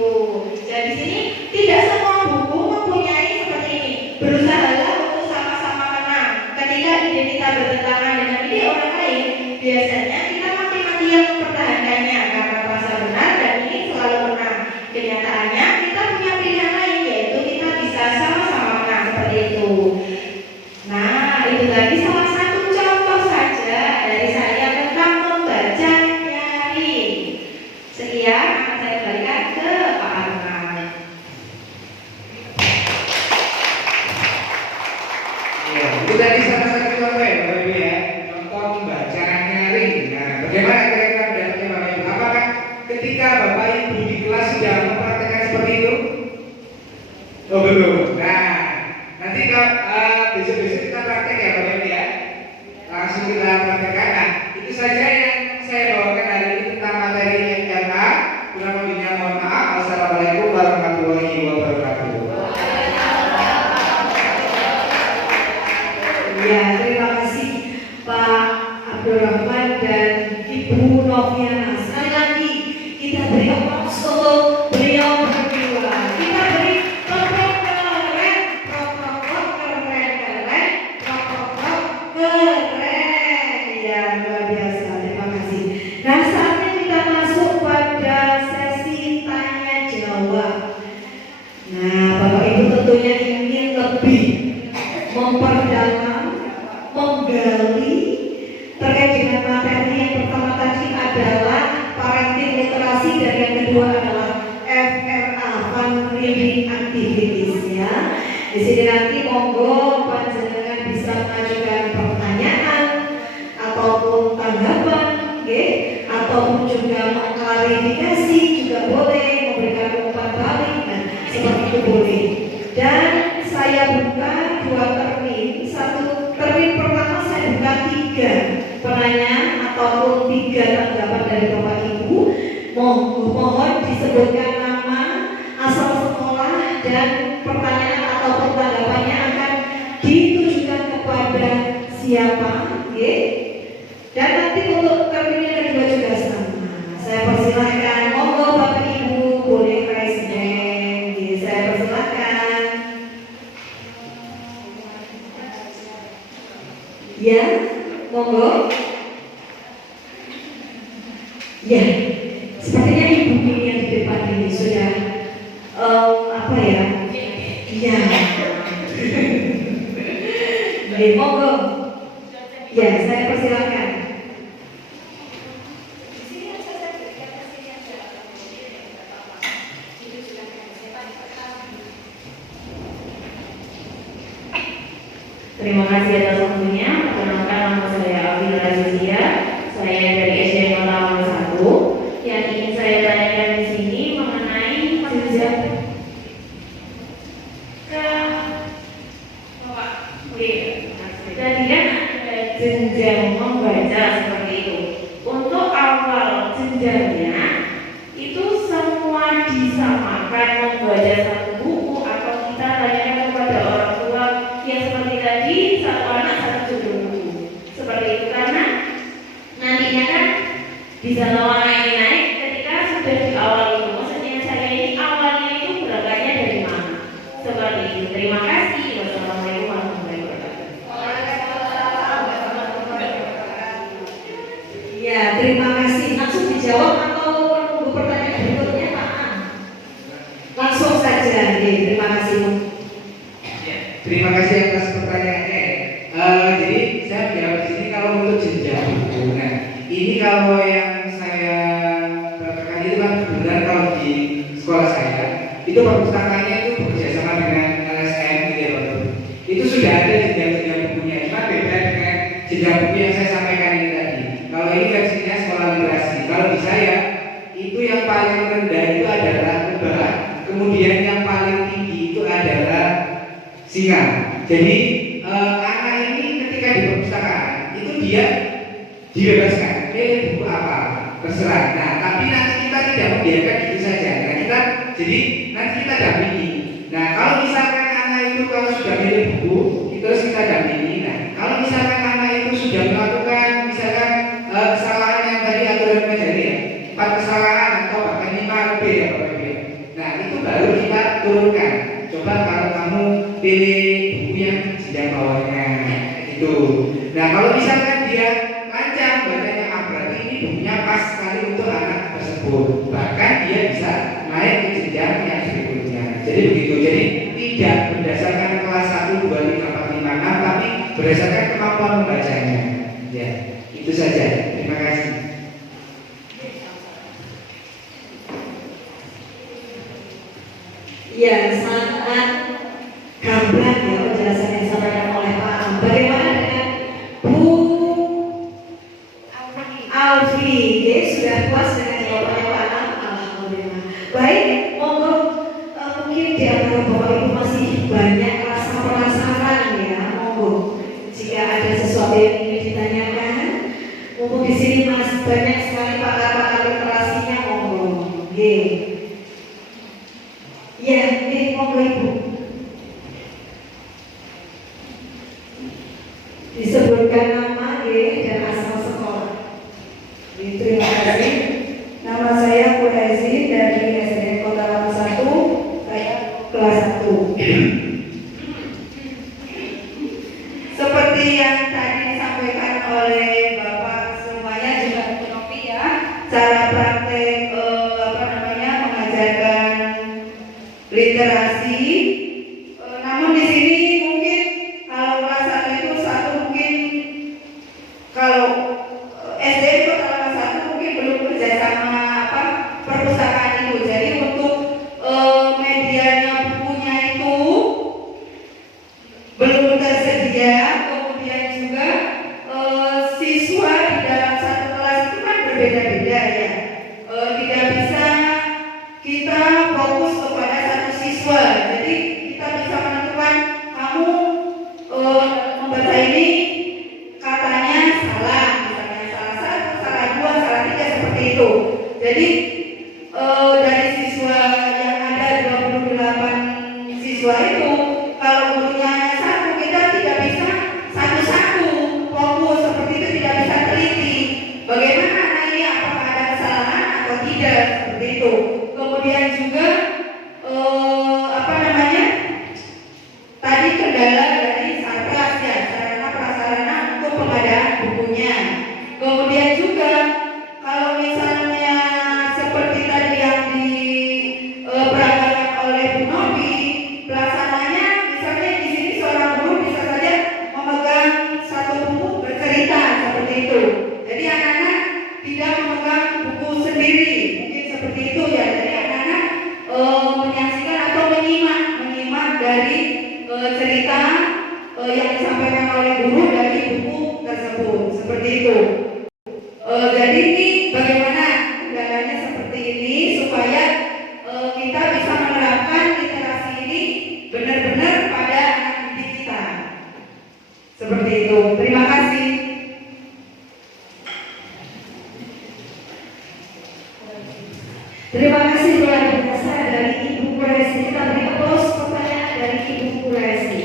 Jadi sini tidak semua buku mempunyai seperti ini. Berusahalah untuk sama-sama menang. Ketika ide kita bertentangan dengan ide orang lain, biasanya kita mati-matian mempertahankannya karena merasa benar dan ingin selalu menang. Kenyataannya kita punya pilihan lain, yaitu kita bisa sama-sama menang seperti itu. Nah, itu tadi salah satu contoh saja dari saya tentang membaca nyaring. Sekian akan saya kembalikan ke Pak Arman. Ya, itu tadi salah satu contoh ya Bapak Ibu ya, contoh membaca nyaring. Nah, bagaimana kira-kira pendapatnya Bapak Ibu? Apakah ketika Bapak Ibu di kelas sudah mempraktekkan seperti itu? Oh belum. Nah, nanti kalau besok-besok kita praktek ya Bapak Ibu ya. Langsung kita praktekkan. Nah, itu saja yang saya bawakan hari ini tentang materi MLA. Kurang lebihnya mohon maaf. Wassalamualaikum warahmatullahi wabarakatuh. Ya, terima kasih Pak Abdurrahman dan Ibu Noviana. Sekali lagi kita beri aplaus untuk beliau berdua. Kita beri tepuk keren, keren. Ya, luar biasa. Terima kasih. Nah, saatnya kita masuk pada sesi tanya jawab. Nah, Bapak Ibu tentunya ingin lebih memperdalam, menggali terkait dengan materi yang pertama tadi adalah parenting literasi dan yang kedua adalah FRA Fun Reading Activities ya. Di sini nanti monggo panjenengan bisa mengajukan pertanyaan ataupun tanggapan, ataupun juga mengklarifikasi juga boleh, memberikan umpan balik, nah, seperti itu boleh. Dan saya buka dua termin. Satu termin pertama saya buka 3 penanya ataupun 3 tanggapan dari Bapak Ibu. Mohon disebutkan nama, asal sekolah, dan pertanyaan ataupun tanggapannya akan ditujukan kepada siapa, dan nanti untuk termin yang kedua juga sama. Saya persilahkan, monggo Bapak Ibu boleh raise hand. Saya persilahkan. Ya, monggo. Ya, sepertinya Ibu ini yang di depan ini sudah apa ya? Iya. Baik, monggo. Ya, saya persilahkan. Terima kasih atas waktunya. Perkenalkan nama saya Alvin Razia. Saya dari SD Mataram 1. Yang ingin saya tanyakan di sini mengenai jenjang tadi kan ada jenjang membaca seperti itu. Untuk awal jenjangnya itu semua disamakan membaca satu buku atau kita tanyakan kepada orang tua yang seperti tadi satu anak satu judul buku seperti itu, karena nantinya kan bisa bawa naik Terima kasih. Wassalamualaikum warahmatullahi wabarakatuh. Ya, terima kasih. Langsung dijawab atau menunggu pertanyaan berikutnya, Pak? Langsung saja. Terima kasih. Ya, terima kasih atas pertanyaannya. Jadi saya jawab di sini kalau untuk jenjang buku. Nah, ini kalau yang saya katakan itu kan kebetulan kalau di sekolah saya itu perpustakaannya itu bekerjasama dengan LSM gitu ya Pak. Itu sudah ada jenjang-jenjang bukunya. Cuma beda dengan jenjang buku yang saya sampaikan ini tadi. Kalau ini versinya sekolah literasi. Kalau di saya itu yang paling rendah itu adalah Lebah. Kemudian yang paling tinggi itu adalah Singa. Jadi anak ini ketika di perpustakaan itu dia dibebaskan pilih buku apa terserah. Nah, tapi nanti kita tidak membiarkan gitu saja. Nah, jadi nanti kita dampingi. Nah, kalau misalkan anak itu kalau sudah milih buku, terus kita dampingi. Nah, kalau misalkan anak itu sudah melakukan misalkan kesalahan yang tadi aturan mengajari ya, 4 kesalahan atau bahkan 5 lebih ya Bapak Ibu. Nah, itu baru kita turunkan. Coba kalau kamu pilih buku yang jenjang bawahnya gitu. Nah, kalau misalkan dia lancar bacanya, berarti ini bukunya pas sekali untuk anak tersebut. Bahkan dia bisa naik ke jenjang yang berikutnya. Jadi begitu. Jadi tidak berdasarkan kelas 1, 2, 3, 4, 5, 6, tapi berdasarkan kemampuan membacanya. Ya, itu saja. Terima kasih. Ya, sangat gamblang ya penjelasan yang disampaikan oleh Pak Am. Bagaimana dengan Bu Alfi? Oke, sudah puas dengan jawabannya Pak Am? Alhamdulillah. Baik, monggo mungkin di antara Bapak Ibu masih banyak rasa penasaran ya, monggo. Jika ada sesuatu yang ingin ditanyakan, mumpung di sini masih banyak sekali pakar-pakar literasinya, monggo. Oke. Ya, ini monggo Ibu. Disebutkan nama dan asal sekolah. Terima kasih. Nama saya Kurezi dari SD Kota Lama 1. Saya kelas 1. Seperti yang tadi disampaikan oleh Bapak semuanya juga Novi ya, cara praktek mengajarkan literasi. Namun di sini mungkin kalau kelas 1 itu mungkin kalau SD Kota Lama 1 mungkin belum kerjasama perpustakaan itu. Jadi untuk medianya bukunya itu belum tersedia. Kemudian juga siswa di dalam satu kelas itu kan berbeda-beda ya. Tidak bisa kita fokus kepada satu siswa. Jadi kita bisa menentukan kamu membaca ini katanya salah, misalnya salah 1, salah 2, salah 3 seperti itu. Jadi dari siswa yang ada 28 siswa itu, kalau gurunya satu, kita tidak bisa satu-satu fokus seperti itu, tidak bisa teliti bagaimana anak ini apakah ada kesalahan atau tidak seperti itu. Kemudian juga tadi kendala dari sarpras ya, sarana prasarana untuk pengadaan bukunya. Kemudian juga kalau misalnya seperti tadi yang diperagakan oleh Bu Novi, pelaksananya misalnya di sini seorang guru bisa saja memegang satu buku bercerita seperti itu. Jadi anak-anak tidak memegang buku sendiri, mungkin seperti itu ya. Jadi anak-anak menyaksikan atau menyimak dari cerita yang disampaikan oleh guru dari buku tersebut, seperti itu. Jadi ini bagaimana kendalanya seperti ini supaya kita bisa menerapkan literasi ini benar-benar pada anak didik kita, seperti itu. Terima kasih. Terima kasih luar biasa dari Ibu Kuresi. Kita beri aplaus pertanyaan dari Ibu Kuresi.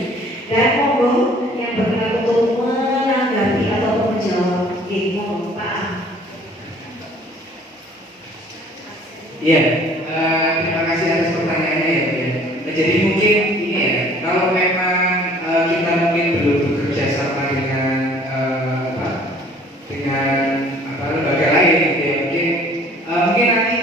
Dan monggo yang berkenan untuk menanggapi atau menjawab. Oke, monggo Pak Am. Iya, terima kasih atas pertanyaannya ya. Jadi mungkin ini ya, kalau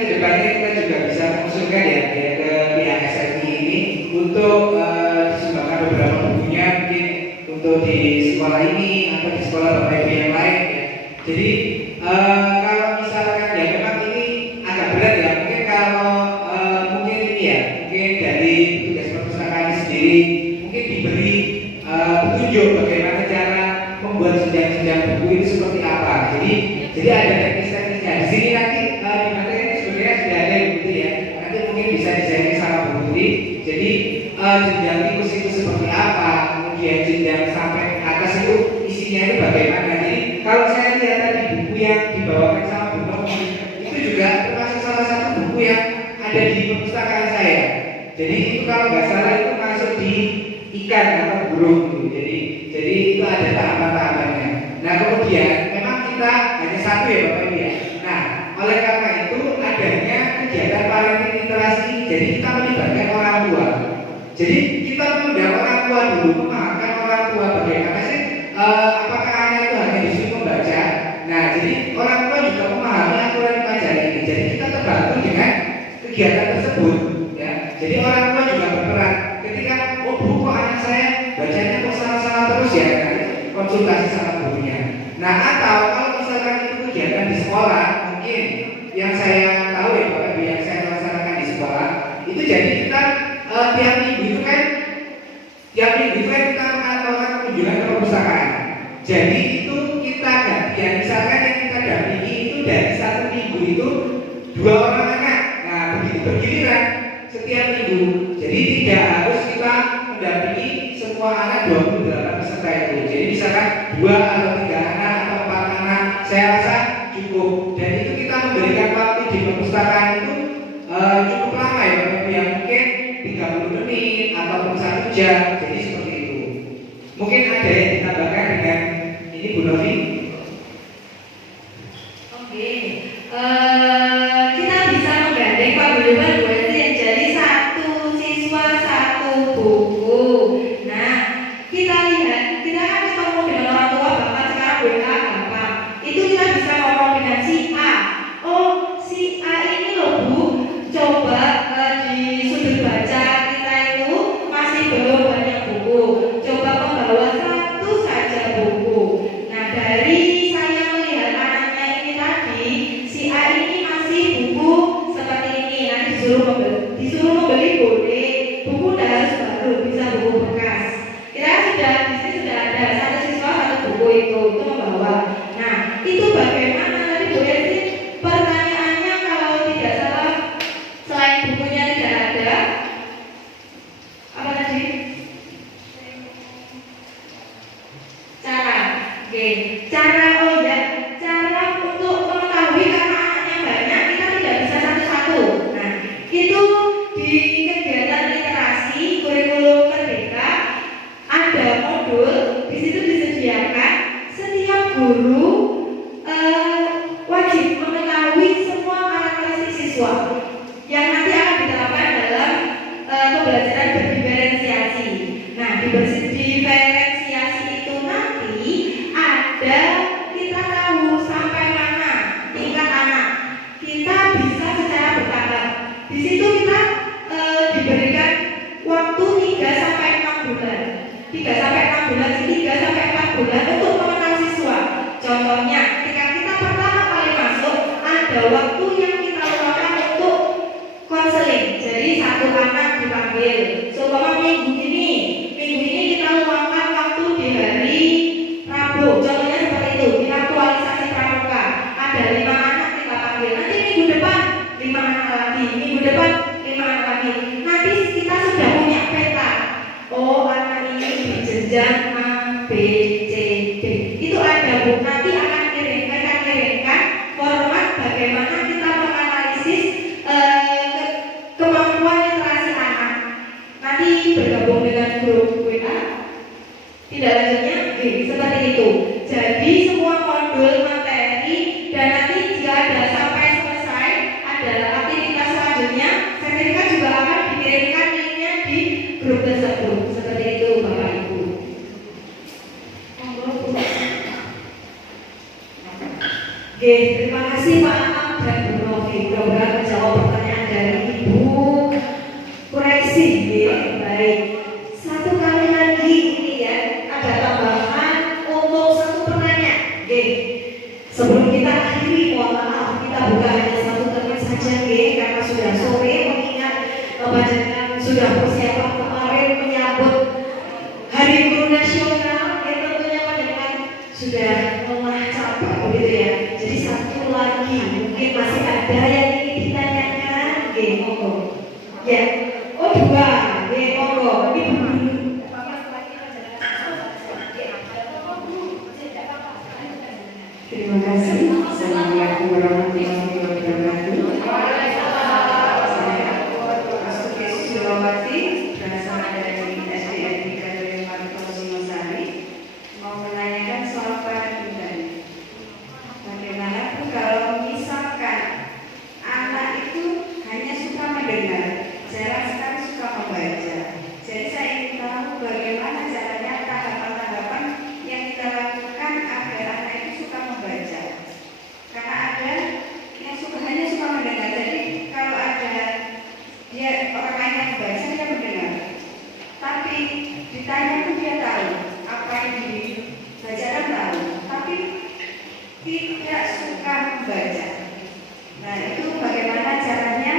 kedepannya kita juga bisa mengusulkan ya ke pihak SMI ini untuk disumbangkan beberapa bukunya mungkin untuk di sekolah ini atau di sekolah bapak ibu yang lain ya. Jadi kalau misalkan ya memang ini agak berat ya, mungkin kalau mungkin ini ya, mungkin dari tugas perpustakaan sendiri mungkin diberi petunjuk bagaimana cara membuat jenjang-jenjang buku itu seperti apa. Jadi ada teknis-teknisnya. Di sini nanti di materi ini sebenarnya sudah ada begitu ya. Nanti mungkin bisa di-sharing sama Bu Putri. Jadi jenjang tikus itu seperti apa, kemudian jenjang sampai ke atas itu isinya itu bagaimana. Jadi kalau saya lihat tadi buku yang dibawakan sama Bu Novi itu juga termasuk salah satu buku yang ada di perpustakaan saya. Jadi itu kalau nggak salah itu masuk di ikan atau burung gitu. Jadi itu ada tahapan-tahapannya. Nah kemudian memang kita hanya satu ya Bapak Ibu ya. Nah oleh karena itu adanya kegiatan parenting literasi. Jadi kita melibatkan orang tua. Jadi kita mengundang orang tua dulu, memahamkan orang tua bagaimana sih apakah anak itu hanya disuruh membaca. Nah jadi orang tua juga memahami aturan pelajaran ini. Jadi kita terbantu dengan kegiatan tersebut. Ya. Jadi orang tua juga berperan. Ketika Bu kok anak saya bacanya kok salah-salah terus ya, nah, konsultasi sama gurunya. Nah atau kalau misalkan itu kegiatan di sekolah, mungkin yang saya tahu ya Bapak Ibu yang saya laksanakan di sekolah itu jadi kita tiap minggu itu kan kita melakukan kunjungan ke perpustakaan. Jadi itu kita gantian, misalkan yang kita dampingi itu dari satu minggu itu 2 orang anak. Nah begitu bergiliran setiap minggu. Jadi tidak harus kita mendampingi semua anak 28 peserta itu. Jadi misalkan 2 atau 3 anak atau 4 anak, saya rasa cukup. Dan itu kita memberikan waktu di perpustakaan itu cukup lama ya, yang mungkin 30 menit ataupun 1 jam. Jadi seperti itu. Mungkin ada yang ditambahkan dengan ini Bu Novi? Oke, kita bisa menggandeng Pak Gulliver jadi 1 siswa 1 buku. Nah, kita lihat, kita kan ketemu dengan orang tua Bapak sekarang WA Bapak. Itu kita bisa ngomong dengan si A. Oh, si A ini loh Bu, coba di sudut baca kita itu masih belum banyak buku. Coba membawa 1 saja buku. Nah, dari saya melihat anaknya ini tadi, si A ini masih buku seperti ini. Nanti disuruh membeli boleh, buku udah harus baru, bisa buku bekas. Kita sudah di sini sudah ada 1 siswa 1 buku itu membawa. Nah, itu bagaimana tadi Bu Esti? Pertanyaannya kalau tidak salah, selain bukunya tidak ada, apa tadi? Cara, oke, cara cara untuk mengetahui karena anaknya banyak kita tidak bisa satu-satu. Nah, itu di kegiatan literasi kurikulum merdeka ada modul di situ disediakan setiap guru wajib mengetahui semua karakteristik siswa yang nanti akan diterapkan dalam pembelajaran berdiferensiasi. Nah, diferensiasi itu nanti ada kita tahu sampai mana tingkat anak. Kita bisa secara bertahap. Di situ kita diberikan waktu 3 sampai 6 bulan. 3 sampai 6 bulan, 3 sampai 4 bulan untuk mengenal siswa. Contohnya, ketika kita pertama kali masuk, ada waktu yang kita lakukan untuk konseling. Jadi 1 anak dipanggil. Seumpama minggu ini kita luangkan waktu di hari Rabu. Contohnya seperti itu, di aktualisasi pramuka. Ada 5 anak kita panggil. Nanti minggu depan 5 anak lagi, minggu depan 5 anak lagi. Nanti kita sudah punya peta. Oh, anak ini di jenjang A, B, C, D. Itu ada Bu. Nanti akan kirimkan format bagaimana kita menganalisis kemampuan literasi anak. Nanti bergabung dengan grup WA. Tidak lanjutnya, seperti itu. Jadi semua modul materi dan nanti jika ada sampai selesai ada aktivitas selanjutnya, sertifikat juga akan dikirimkan linknya di grup tersebut. Seperti itu Bapak Ibu. Oke, terima kasih Pak Am dan Bu Novi. Mudah-mudahan Ya. Oh dua. Ya monggo. Ini Bu. Terima kasih. Assalamualaikum warahmatullahi wabarakatuh. Saya Astuti Susilowati, berasal dari SDN 3 Marto Singosari, mau menanyakan soal parenting. Bagaimana tuh kalau misalkan anak itu hanya suka mendengar, jarang sekali suka membaca. Jadi saya ingin tahu bagaimana caranya tahapan-tahapan yang kita lakukan agar anak itu suka membaca. Karena ada yang hanya suka mendengar. Jadi kalau ada dia orang lain yang membaca, dia mendengar. Tapi ditanya pun dia tahu apa yang dibacakan, tahu. Tapi tidak suka membaca. Nah itu bagaimana caranya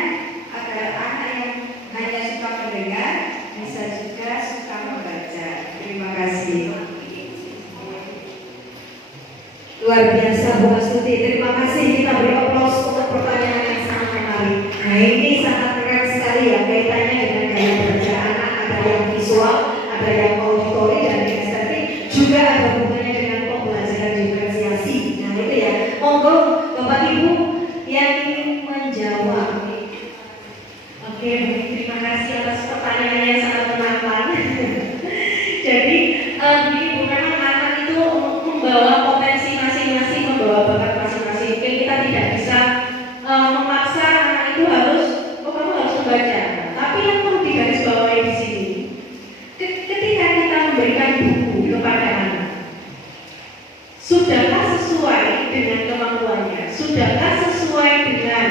agar anak yang hanya suka mendengar bisa juga suka membaca. Terima kasih. Luar biasa Bu Astuti, terima kasih. Kita beri aplaus untuk pertanyaan yang sangat menarik. Nah ini sangat keren sekali ya, kaitannya dengan gaya belajar anak. Ada yang visual, ada yang auditori dan kinestetik, juga ada hubungannya dengan pembelajaran diferensiasi. Nah itu ya, monggo Bapak Ibu yang ingin menjawab. Oke, terima kasih atas pertanyaannya yang sangat menantang. Jadi, begini Bu, memang anak itu membawa potensi masing-masing, membawa bakat masing-masing. Mungkin kita tidak bisa memaksa anak itu harus, oh kamu harus membaca. Tapi yang perlu digarisbawahi di sini, ketika kita memberikan buku kepada anak, sudahkah sesuai dengan kemampuannya? Sudahkah sesuai dengan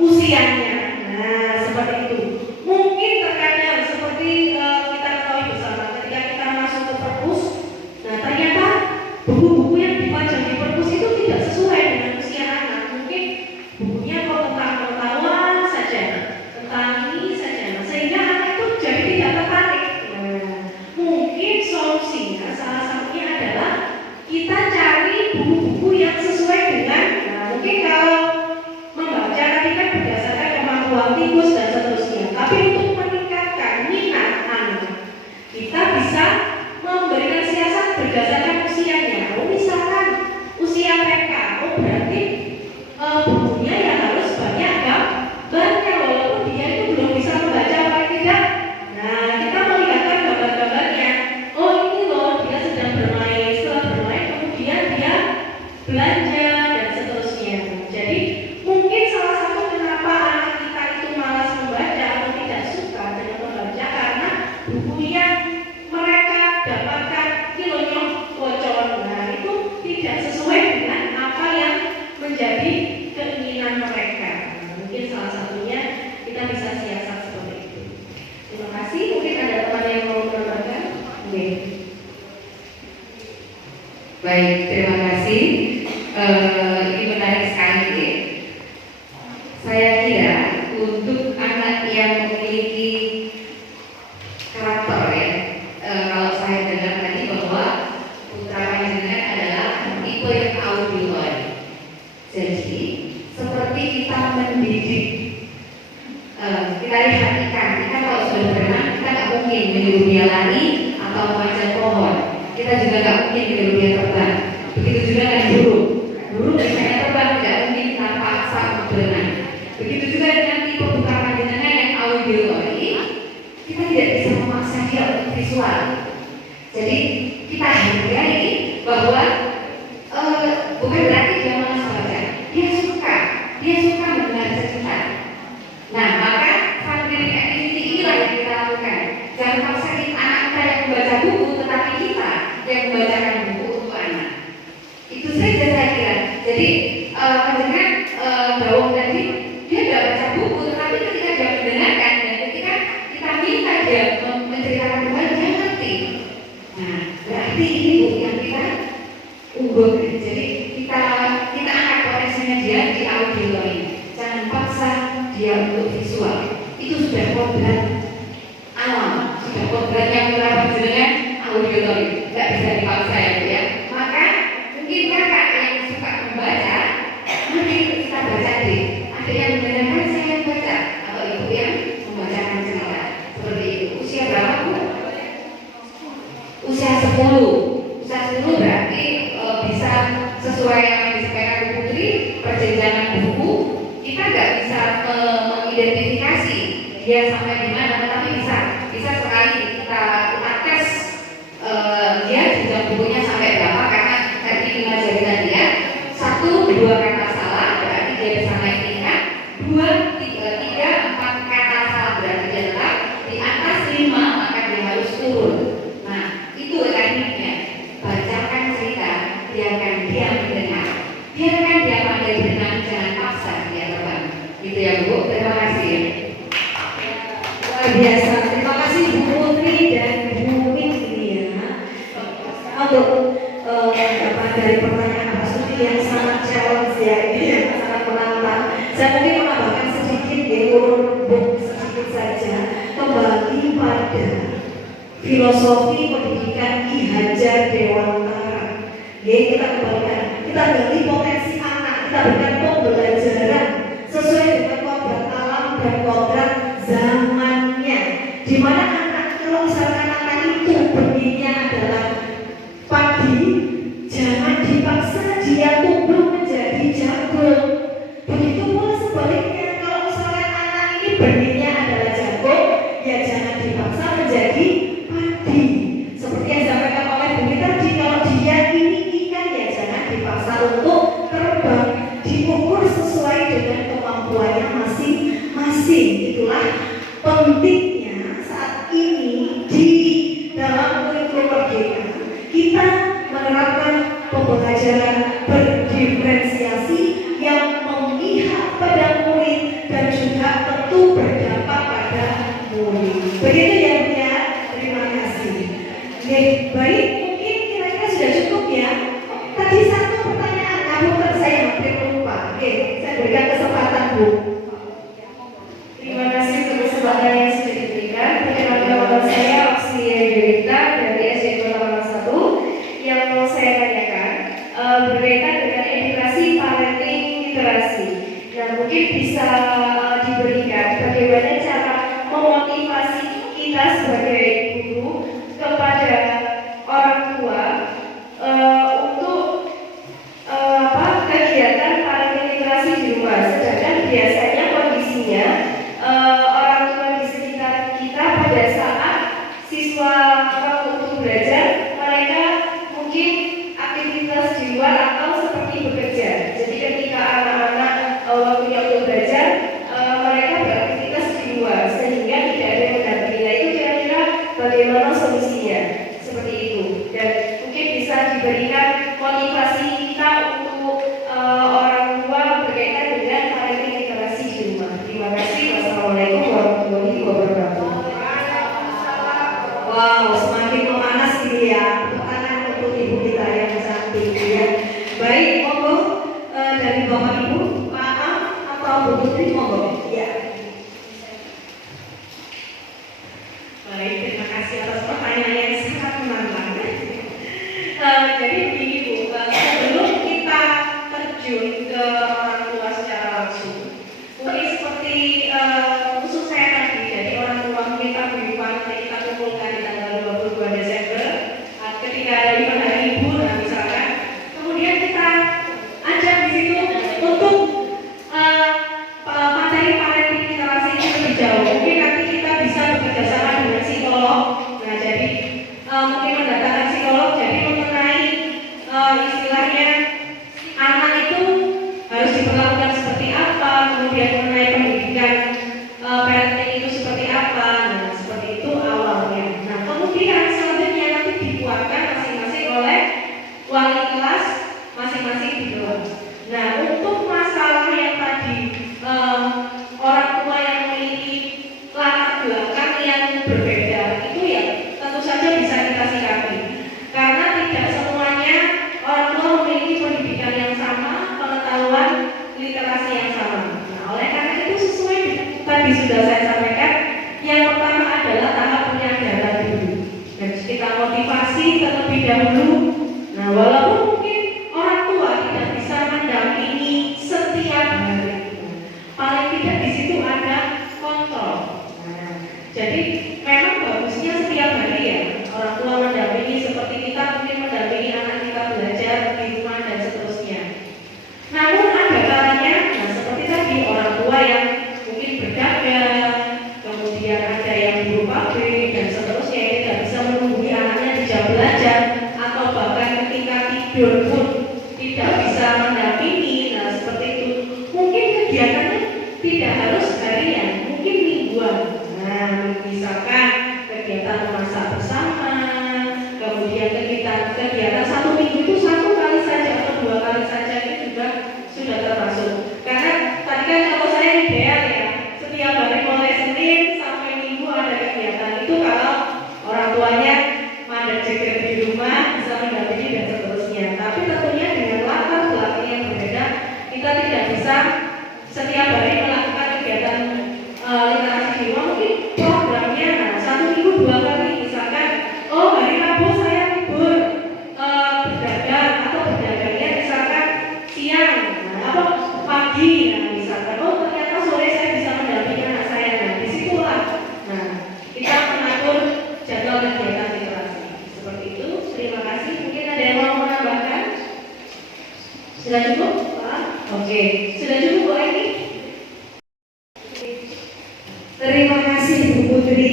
usianya? Nah, seperti itu. Mungkin terkadang seperti kita ketahui bersama, ketika kita masuk ke perpus, nah ternyata buku-buku yang dipajang di perpus itu tidak sesuai dengan usia anak. Mungkin bukunya kok tentang pengetahuan saja, tentang ini saja, sehingga anak itu jadi tidak tertarik. Nah, mungkin solusinya salah satunya adalah kita cari buku-buku yang sesuai dengan, nah mungkin kalau membaca tadi kan berdasarkan kemampuan tikus dan seterusnya. Tapi untuk meningkatkan minat anak, kita bisa memberikan siasat berdasarkan usianya. Oh, misalkan usia TK, oh berarti bukunya yang harus banyak gambarnya, walaupun dia itu belum bisa membaca paling tidak. Nah, kita melihatkan gambar-gambarnya. Oh ini loh dia sedang bermain, setelah bermain kemudian dia belanja dan seterusnya. Jadi mungkin salah satu kenapa anak kita itu malas membaca atau tidak suka dengan membaca karena buku yang mereka dapatkan kilonya bocor. Nah itu tidak sesuai dengan apa yang menjadi keinginan mereka. Nah, mungkin salah satunya kita bisa siasat seperti itu. Terima kasih. Mungkin ada teman yang mau menambahkan? Oke. Baik, terima kasih. Ini menarik sekali ya. Saya kira untuk anak yang memiliki karakter ya, kalau saya dengar tadi bahwa putra panjenengan adalah tipe yang auditory. Jadi seperti kita mendidik, kita lihat ikan kalau sudah berenang kita nggak mungkin menyuruh dia lari atau memanjat pohon. Kita juga nggak mungkin menyuruh dia terbang. Begitu juga dengan burung. Burung misalnya terbang tidak mungkin kita paksa untuk berenang. Begitu juga dengan tipe putra panjenengan yang auditory, kita tidak bisa memaksa dia untuk visual. Jadi kita hargai bahwa bukan berarti dia malas baca. Dia suka mendengar cerita. Nah maka family activity inilah yang kita lakukan. Jangan paksain anak kita yang membaca buku, tetapi kita yang membacakan buku untuk anak. Itu saja kita nggak bisa mengidentifikasi dia sampai di mana, tetapi bisa sekali kita tes dia jenjang bukunya sampai berapa, karena tadi 5 jarinan dia 1-2 kata salah berarti dia bisa naik tingkat, 2-3-4 kata salah berarti dia tetap di atas 5 maka dia harus turun. Nah itu tekniknya, bacakan cerita, biarkan dia mendengar, biarkan dia pandai berenang, jangan paksa dia terbang. Gitu ya Bu, terima kasih. Luar biasa. Terima kasih Bu Putri dan Bu Min ini ya. Untuk dari pertanyaan Pak Suti yang sangat challenge ya, ini yang sangat menantang. Saya mungkin menambahkan sedikit ya, urut sedikit saja kembali pada filosofi pendidikan Ki Hajar Dewantara. Ya, kita kembalikan, kita gali potensi anak, kita berikan pembelajaran sesuai dengan kodrat alam dan kodrat zamannya. Di mana anak, kalau misalkan anak itu benihnya adalah padi, jangan dipaksa dia tumbuh menjadi jagung. Begitu pula sebaliknya, kalau misalkan anak ini benihnya adalah jagung, ya jangan dipaksa menjadi padi. Seperti yang disampaikan oleh Bu tadi, kalau dia ini ikan ya jangan dipaksa untuk terbang, diukur sesuai dengan kemampuannya masing-masing. Itulah pentingnya saat ini di dalam kurikulum Merdeka kita menerapkan pembelajaran berdiferensiasi yang memihak pada murid dan juga tentu berdampak pada murid. Begitu ya Bu ya, terima kasih. Oke, baik, mungkin kira-kira sudah cukup ya. Tadi satu pertanyaan, namun saya hampir lupa. Oke, saya berikan kesempatan Bu. Terima kasih untuk kesempatan yang sudah diberikan. Perkenalkan nama saya Oksilia Yurita dari SD 1 yang mau saya tanyakan berkaitan dengan edukasi parenting literasi. Nah, mungkin bisa diberikan bagaimana cara memotivasi kita sebagai guru kepada orang tua untuk kegiatan parenting literasi di rumah. Sedangkan biasanya kondisinya orang tua di sekitar kita pada saat siswa untuk belajar, mereka mungkin aktivitas di luar atau seperti bekerja. Jadi ketika anak-anak waktunya untuk belajar, mereka beraktivitas di luar sehingga tidak ada yang mendampingi. Nah, itu kira-kira bagaimana solusinya? Seperti itu. Dan mungkin bisa diberikan motivasi kita untuk orang tua berkaitan dengan parenting literasi di rumah. Terima kasih. Wassalamualaikum warahmatullahi wabarakatuh. Wow, semakin memanas ini ya pertanyaan untuk ibu kita yang cantik ya. Baik, monggo dari Bapak Ibu, Pak Am atau Bu Putri, monggo. Ya. Baik, terima kasih atas pertanyaan yang sangat menantang. Jadi begini Bu, sebelum kita terjun ke orang tua secara langsung, mungkin seperti khusus saya tadi, jadi orang tua kita beriman kita kumpulkan di tanggal 22 Desember ketika ada event hari ibu, nah misalkan, kemudian kita ajak di situ untuk materi parenting literasi itu lebih jauh. Mungkin nanti kita bisa bekerja sama dengan psikolog. Nah jadi mungkin mendatangkan psikolog, jadi mengenai istilahnya anak itu harus diperlakukan seperti apa, kemudian mengenai pendidikan parenting itu seperti apa. Nah seperti itu awalnya. Nah kemudian selanjutnya nanti dibuatkan masing-masing oleh wali kelas masing-masing di kelas. Nah untuk masalah yang tadi orang tua yang memiliki latar belakang yang berbeda itu ya tentu saja bisa kita sikapi, karena tidak semuanya orang tua memiliki pendidikan yang sama, pengetahuan literasi yang sama. Nah oleh karena itu sesuai tadi sudah saya sampaikan, yang pertama adalah tahap penyadaran dulu dan kita motivasi terlebih dahulu. Nah walaupun mungkin orang tua tidak bisa mendampingi setiap hari, paling tidak di situ ada kontrol. Nah, jadi memang bagusnya setiap hari ya orang tua mendampingi, seperti kita mungkin mendampingi anak kita belajar di rumah dan seterusnya. Namun ada kalanya, nah seperti tadi orang bisa setiap hari melakukan kegiatan literasi di rumah, mungkin programnya satu minggu 2 kali, misalkan hari Rabu saya libur berdagang atau berdagangnya misalkan siang atau pagi, misalkan ternyata sore saya bisa mendampingi anak saya, disitulah kita mengatur jadwal kegiatan literasi seperti itu. Terima kasih. Mungkin ada yang mau menambahkan? Sudah cukup, Pak? Oke, sudah cukup, Bu Aini? Terima kasih Bu Putri.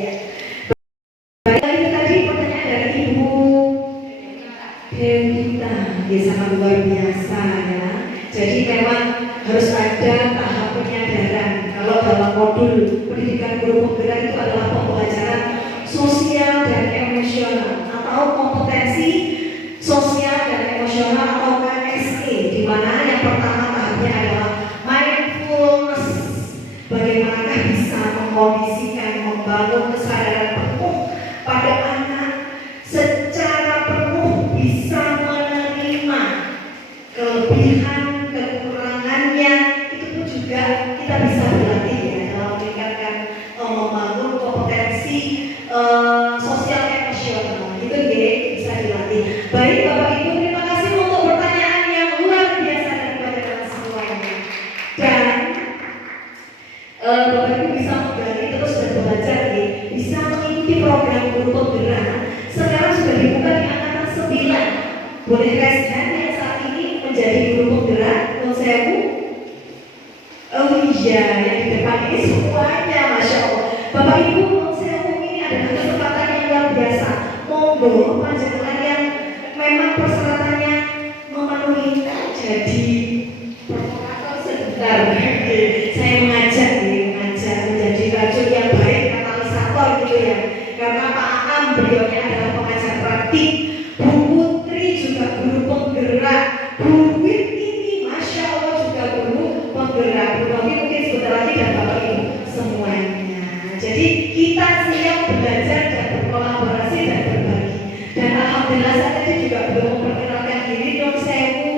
Ya. Baik, tadi pertanyaan dari Ibu Devita, sangat luar biasa ya. Jadi memang harus ada tahap penyadaran. Kalau dalam modul pendidikan guru penggerak itu adalah pembelajaran sosial dan emosional atau kompetensi sosial dan emosional atau KSE, di mana yang pertama tahapnya adalah mindfulness. Bagaimanakah bisa mengkondisikan, membangun kesadaran penuh pada anak secara penuh bisa menerima kelebihan, kekurangannya, itu pun juga kita bisa berlatih ya dalam meningkatkan membangun kompetensi sosial emosional. Itu bisa dilatih. Baik Bapak Ibu, terima kasih untuk pertanyaan yang luar biasa daripada semuanya. Dan Bapak Ibu bisa menggali terus dan belajar bisa mengikuti program guru penggerak. Sekarang sudah dibuka di angkatan 9. Boleh raise hand yang saat ini menjadi guru penggerak Konsewu? Oh iya, yang di depan ini semuanya, Masya Allah. Bapak Ibu, Konsewu ini adalah kesempatan yang luar biasa. Monggo panjenengan yang memang persyaratannya memenuhi jadi provokator sebentar. Saya mengajak menjadi racun yang baik, katalisator gitu ya. Karena Pak Aam beliaunya adalah pengajar praktik, Bu Putri juga guru penggerak, Bu Wit ini Masya Allah juga guru penggerak, Bu Novi mungkin sebentar lagi dan Bapak Ibu semuanya. Jadi kita siap belajar dan berkolaborasi dan berbagi. Dan alhamdulillah saya tadi juga belum memperkenalkan diri, dong Sewu.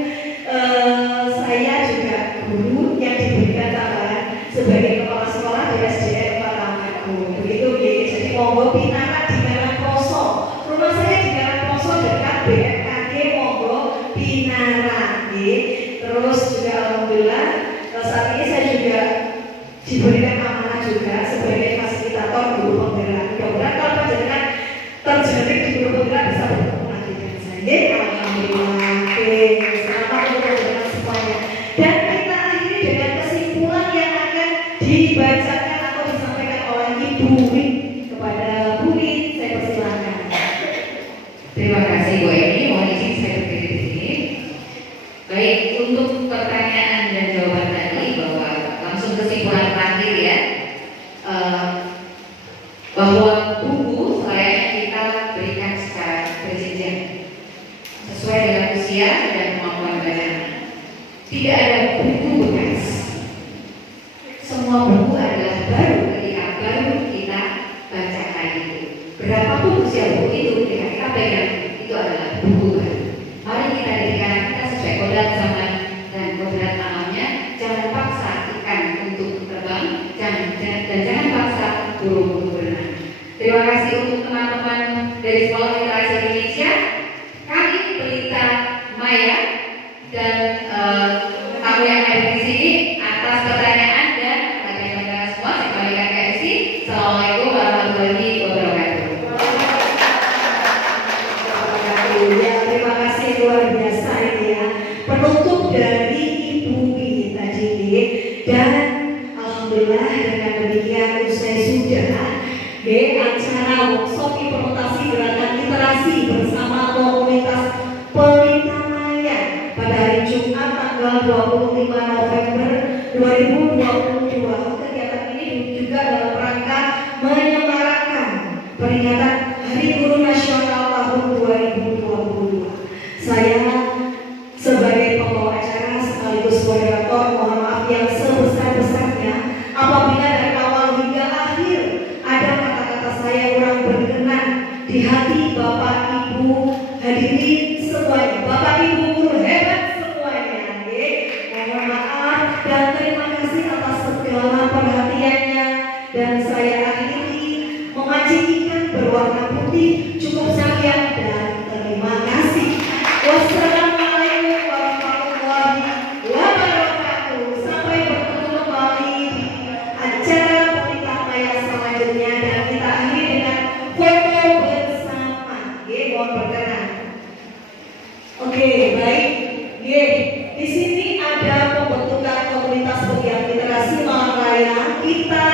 Saya juga guru yang diberikan tambahan sebagai kepala sekolah di SDN Parameku. Begitu ya. Jadi monggo pinara di Karangposo. Rumah saya di Karangposo dekat BMKG, monggo pinara. Terus juga alhamdulillah saat ini saya juga diberikan amanah juga sebagai fasilitator guru penggerak. Mudah-mudahan kalau panjenengan terjaring di guru penggerak bisa bertemu lagi dengan saya. Alhamdulillah. Oke, selamat untuk semuanya. Dan kita akhiri dengan kesimpulan yang akan dibacakan atau disampaikan oleh Ibu Wit. Kepada Bu Wit, saya persilakan. Terima kasih Bu Eni, mohon izin saya berdiri di sini. Baik, untuk pertanyaan dan jawaban tadi bahwa langsung kesimpulan terakhir ya, bahwa buku selayaknya kita berikan secara berjenjang sesuai dengan usia dan kemampuan bacanya. Tidak ada buku bekas. Semua buku adalah baru ketika baru kita baca hari itu. Berapapun usia buku itu, ketika kita pegang itu adalah buku baru. Mari kita didikan kita sesuai kodrat zaman dan kodrat alamnya. Jangan paksa ikan untuk terbang, dan jangan paksa burung untuk berenang. Terima kasih untuk teman-teman dari Sekolah Literasi Indonesia, kami Pelita Maya dan tamu yang hadir di sini atas pertanyaan dan bagaimana semua. Saya kembalikan ke MC. Assalamualaikum warahmatullahi wabarakatuh. Ya, terima kasih luar biasa ini ya. Penutup dari Ibu Wit tadi ini. Dan alhamdulillah dengan demikian usai sudah acara workshop implementasi gerakan literasi bersama komunitas Pelita Maya pada hari Jumat tanggal 25 November 2022. Kegiatan ini juga dalam rangka menyemarakan peringatan Hari Guru Nasional tahun 2022. Saya sebagai pembawa acara sekaligus moderator mohon maaf yang sebesar-besarnya apabila dari awal hingga akhir ada kata-kata saya kurang berkenan di hati Bapak Ibu hadirin semuanya, Bapak Ibu guru hebat semuanya. saya kita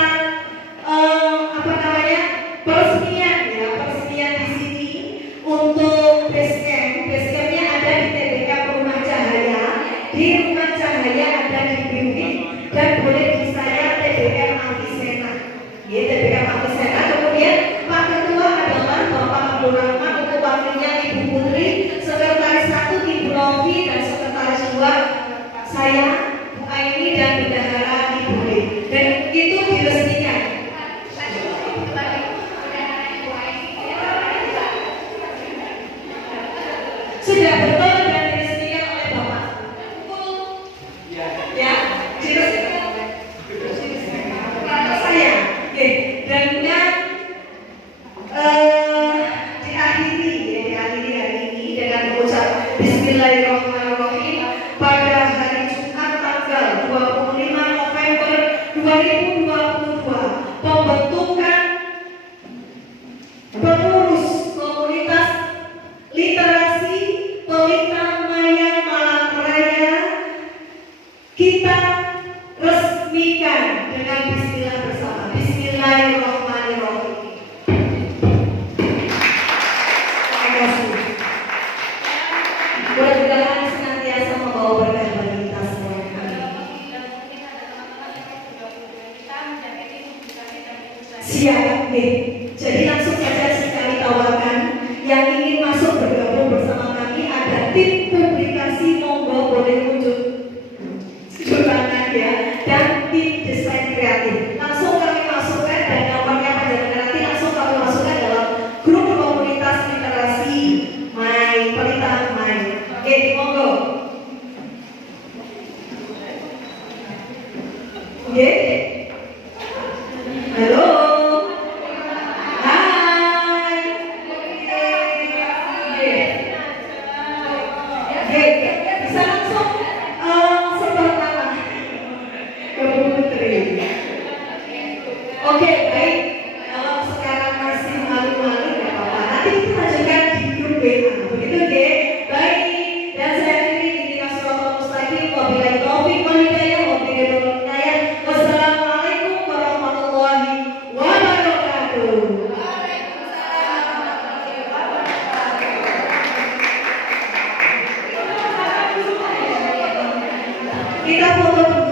apa namanya peresmian ya, peresmian di sini untuk base camp. Base campnya ada di TBK Rumah Cahaya, di Rumah Cahaya ada di Bimbing, dan boleh di saya TBK Avicenna. Ya, TBK Avicenna. Kemudian Pak Ketua adalah Bapak Abdul Rahman, untuk wakilnya Ibu Putri, Sekretaris 1 Ibu Novi, dan Sekretaris 2 saya Bu Aini, dan Bendahara Ibu Lee. Dan itu diresmikan. Sudah betul dan diresmikan oleh Bapak. Ya, diresmikan oleh saya. Oke, dan kemudian diakhiri hari ini dengan mengucap Bismillahirrahmanirrahim pada hari Jumat tanggal 25 November 2022 pembentukan pengurus komunitas literasi Pelita Maya Malang Raya kita resmikan dengan bismillah bersama. Bismillahirrahmanirrahim. Terima kasih. Mudah-mudahan senantiasa membawa berkah bagi kita semua. Siap, nih. Jadi langsung saja sekali tawarkan yang ingin masuk bergabung bersama kami, ada tim publikasi, monggo boleh muncul tangan ya, dan tim desain kreatif. Langsung kami masukkan dan gambarnya panjangan nanti langsung kami masukkan dalam grup komunitas literasi Pelita Mai. Oke, monggo. Oke. Halo. Hai. Oke, bisa langsung sebelah tangan ke Bu Putri. Oke, baik. Kalau sekarang masih malu-malu nggak apa-apa. Nanti kita lanjutkan di grup WA. Begitu, oke? Baik. Dan saya akhiri ini Nasrullah Mustaqim. Wabillahi taufiq wal hidayah. Wassalamualaikum warahmatullahi wabarakatuh. Kita foto dulu.